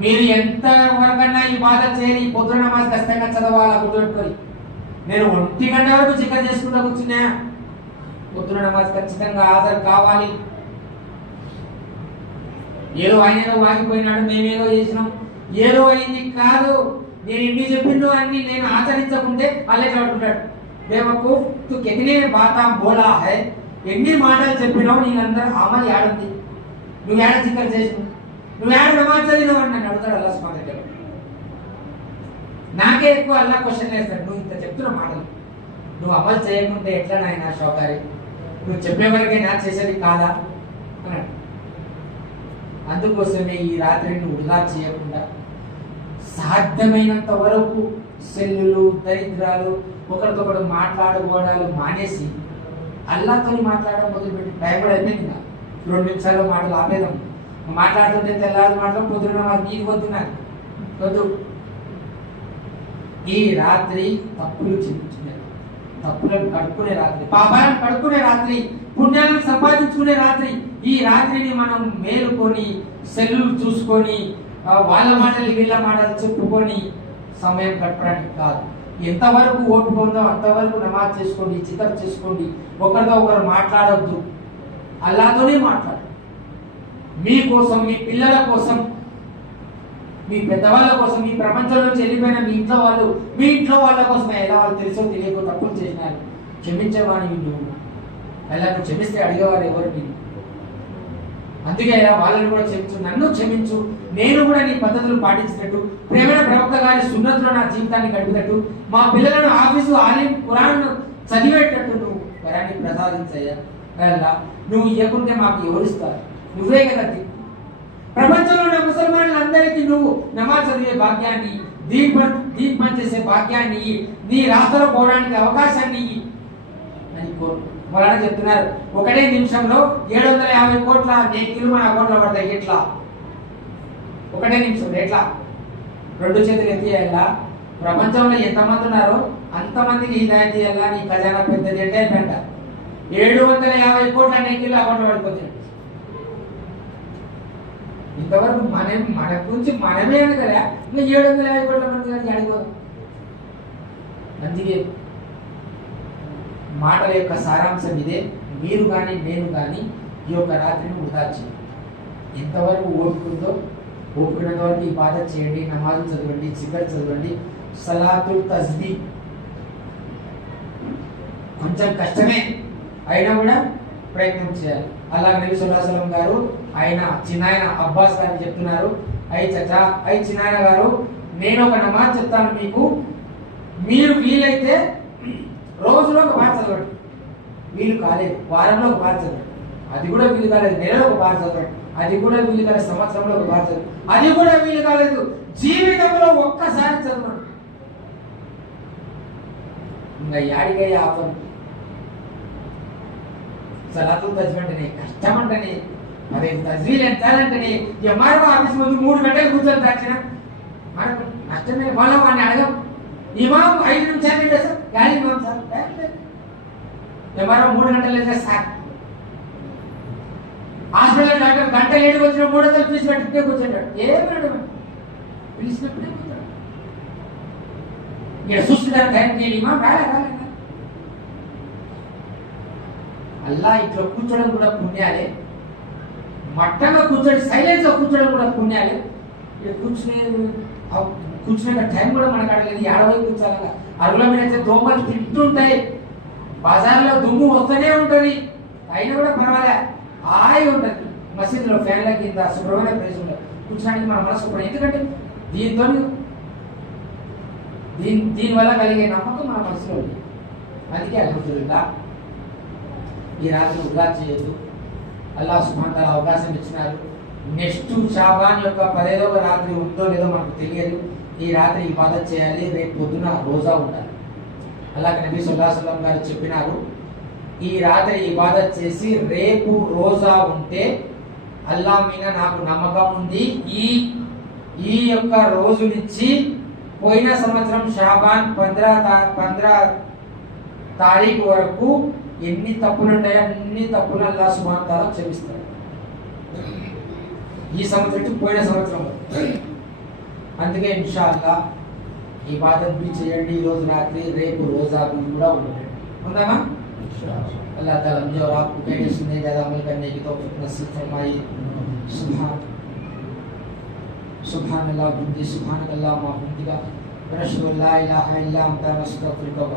మీరు ఎంత వరకన్నా ఈ బాధ చేరి పొద్దున నమాజ్ ఖచ్చితంగా చదవాలా, గుర్తుపెట్టుకొని. నేను 1 గంట వరకు చికెన్ చేసుకుంటూ కూర్చున్నా, పొద్దున నమాజ్ ఖచ్చితంగా హాజరు కావాలి. ఏదో ఆయన ఏదో వాగిపోయినాడు, మేమేదో చేసినాం, ఏదో అయింది కాదు. నేను ఎన్ని చెప్పిందో అన్ని నేను ఆచరించకుంటే అల్లే చదువుకుంటాడు. బేవకూఫ్ తు కితనే బాతాం బోలా హై, ఎన్ని మాటలు చెప్పినావు నీ అందరూ అమలు ఏడుంది, నువ్వు ఏడ జిక్కర్ చేసినావు, నువ్వు ఏడ నమాజ్ చదివినావు అని నన్ను అడుగుతాడు అల్లాహ్ సుబ్హానహు వ తఆలా. నాకే ఎక్కువ అల్లాహ్ క్వశ్చన్ వేస్తాడు, నువ్వు ఇంత చెప్తున్న మాటలు నువ్వు అమలు చేయకుంటే ఎట్లా నాయనా షౌకారి, నువ్వు చెప్పే వరకే నా చేసేది కాదా అన్నాడు. అందుకోసమే ఈ రాత్రిని వృధా చేయకుండా సాధ్యమైనంత వరకు సెల్లులు దరిద్రాలు ఒకరితోకడు మాట్లాడుకోవడాలు మానేసి అల్లాహ్తో మాట్లాడడం మొదలుపెట్టి టైం కూడా అయిపోయింది. 2 నిమిషాల్లో మాటలు ఆపేదాం. మాట్లాడుతుంటే తెల్లారి మాటలు పొద్దున నీకు వద్దు, నాకు వద్దు. ఈ రాత్రి తప్పులు క్షమించుకునే, తప్పులను కడుక్కునే రాత్రి, పాపాలను కడుక్కునే రాత్రి, పుణ్యాలను సంపాదించుకునే రాత్రి. ఈ రాత్రిని మనం మేలుకొని సెల్లులు చూసుకొని వాళ్ళ మాటలు వీళ్ళ మాటలు చెప్పుకొని సమయం గడపడానికి కాదు. ఎంతవరకు ఓపిక ఉందో అంతవరకు నమాజ్ చేసుకోండి, జికర్ చేసుకోండి, ఒకరితో ఒకరు మాట్లాడొద్దు, అల్లాహ్తోనే మాట్లాడు. మీకోసం, మీ పిల్లల కోసం, మీ పెద్దవాళ్ళ కోసం, మీ ప్రపంచం నుంచి వెళ్ళిపోయిన మీ ఇంట్లో వాళ్ళు, మీ ఇంట్లో వాళ్ళ కోసం ఎలా వాళ్ళు తెలుసో తెలియకో తప్పులు చేసినారు, క్షమించేవాడిని నువ్వు. అలా నువ్వు క్షమిస్తే అడిగేవారు ఎవరు నేను. అందుకే వాళ్ళని కూడా క్షమించు, నన్ను క్షమించు, నేను కూడా నీ పద్ధతులు పాటించినట్టు, ప్రేమైన ప్రవక్త గారి సున్నతులో నా జీవితాన్ని గడిపినట్టు, మా పిల్లలను ఆఫీసు ఆలిం ఖురాన్ చదివేటట్టు నువ్వు వరాన్ని ప్రసాదించయ్యా. అలా నువ్వు ఇవ్వకుంటే మాకు ఎవరిస్తారు, నువ్వే కదా దిక్కు. ప్రపంచంలో ఉన్న ముసల్మానులందరికీ నువ్వు నమాజ్ చదివే భాగ్యాన్ని, దీపం చేసే భాగ్యాన్ని, నీ రాతలో పోవడానికి అవకాశాన్ని అని కోరు. మరణ చెప్తున్నారు, ఒకటే నిమిషంలో 750 కోట్ల నేకీలు మన అకౌంట్లో పడతాయి. ఎట్లా? ఒకటే నిమిషం ఎట్లా? 2 చేతులు ఎత్తియాలా? ప్రపంచంలో ఎంతమంది ఉన్నారో అంతమందికి హిదాయత్ చేయాలా? నీ ఖజానా పెద్దది అంటే అయిపోయింట. 750 కోట్ల నేకీలు అకౌంట్లో పడిపోతాయి. ఇంతవరకు మన గురించి మనమే అనగలే, ఇంకా 750 కోట్ల మంది కానీ అడిగోదు. అందుకే మాటల యొక్క సారాంశం ఇదే. మీరు కానీ నేను కానీ ఈ యొక్క రాత్రిని వృధా చేయండి. ఎంతవరకు ఓపుకుందో ఓపుకున్నంత వరకు ఈ బాధ చేయండి, నమాజు చదవండి, జికర్ చదవండి, సలాతుల్ తస్బీ. కొంచెం కష్టమే అయినా కూడా ప్రయత్నం చేయాలి. అలా నబీ సల్లల్లాహు అలైహి వసల్లం గారు ఆయన చిన్నాయన అబ్బాస్ గారిని చెప్తున్నారు, అయ్యి చిన్నాయన గారు, నేను ఒక నమాజ్ చెప్తాను మీకు, మీరు వీలైతే రోజులో ఒక పాట చదవండి. వీలు కాలేదు వారంలో ఒక పాట చదవండి, అది కూడా వీలు కాలేదు నెలలో ఒక పాట చదవండి, అది కూడా వీలు కాలేదు సంవత్సరంలో ఒక పాట చదవండి, అది కూడా వీలు కాలేదు జీవితంలో ఒక్కసారి చదవండి. ఇంకా యాడిగా ఆపం. సలాతుల్ తస్బీహ్ అంటేనే కష్టం, అంటేనే అదే తస్బీహ్ ఎంతాలంటేనే ఎంఆర్ఓ ఆఫీస్ ముందు 3 గంటలు కూర్చొని దాచిన మనకు నష్టమే. మళ్ళీ వాడిని అడగం, ఇమాం 5 నిమిషాలు చేస్తారు, గాలి ఇమాం సార్ ఎంఆర్ఓ 3 గంటలు వేస్తే సార్. హాస్పిటల్ డాక్టర్ గంట లేటుకు వచ్చిన 300 ఫీజు కట్టితే కూర్చుంటాడు. ఏమన్నాడు పిలిచినప్పుడే కూర్చోడు. ఇక్కడ చూస్తున్నారు టైంకి ఇమాం రాలే. అల్లా ఇట్లా కూర్చోడం కూడా పుణ్యాలే, మట్టంగా కూర్చొని సైలెన్స్ గా కూర్చోడం కూడా పుణ్యాలే. ఇక్కడ కూర్చునే టైం కూడా మనకు అడగలేదు, 50 కూర్చోాలి. అరుగుల మీద అయితే దోమలు తింటుంటాయి, బజార్లో దుమ్ము వస్తూనే ఉంటుంది, అయినా కూడా పర్వాలే హాయి ఉంటుంది. మసీదులో ఫ్యాన్ల కింద శుభ్రమైన ప్రదేశంలో కూర్చోడానికి మన మనసు కూడా, ఎందుకంటే దీనివల్ల కలిగే నమ్మకం మన మనసులో ఉంది. అందుకే అల్హమ్దులిల్లాహ్ ఈ రాత్రి వృధా చేయొద్దు. అల్లాహ్ సుబ్హానహు వ తఆలా అవకాశం ఇచ్చినారు. నెక్స్ట్ షాబాన్ యొక్క 15వ రాత్రి ఉందో లేదో మనకు తెలియదు. ఈ రాత్రి ఇబాదత్ చేయాలి, రేపు పొద్దున రోజా ఉండాలి. అలాగే నబీ సల్లల్లాహు అలైహి వసల్లం గారు చెప్పినారు, ఈ రాత్రి ఇబాదత్ చేసి రేపు రోజా ఉంటే అల్లాహ్ మీద నాకు నమ్మకం ఉంది, ఈ యొక్క రోజు నుంచి పోయిన సంవత్సరం షాబాన్ 15 తారీఖు వరకు ఎన్ని తప్పులు ఉంటాయో అన్ని తప్పులు అల్లాహ్ సుబ్హానహు వ తఆలా క్షమిస్తాడు. ఈ సంవత్సరం పోయిన సంవత్సరం. అందుకే ఇన్షాఅల్లాహ్ ఇబాదత్ भी చేయండి ఈ రోజు రాత్రి, రేపు రోజా కూడా ఉండండి. ఉందామా? अल्लाह ताला मुझे और आपको कहने सुनने ज़्यादा अमल करने की तौफीक नसीब फरमाए। सुभान अल्लाह बिहम्दिही सुभानक अल्लाहुम्मा व बिहम्दिका व नशहदु अल्ला इलाहा इल्ला अंता नस्तगफिरुका व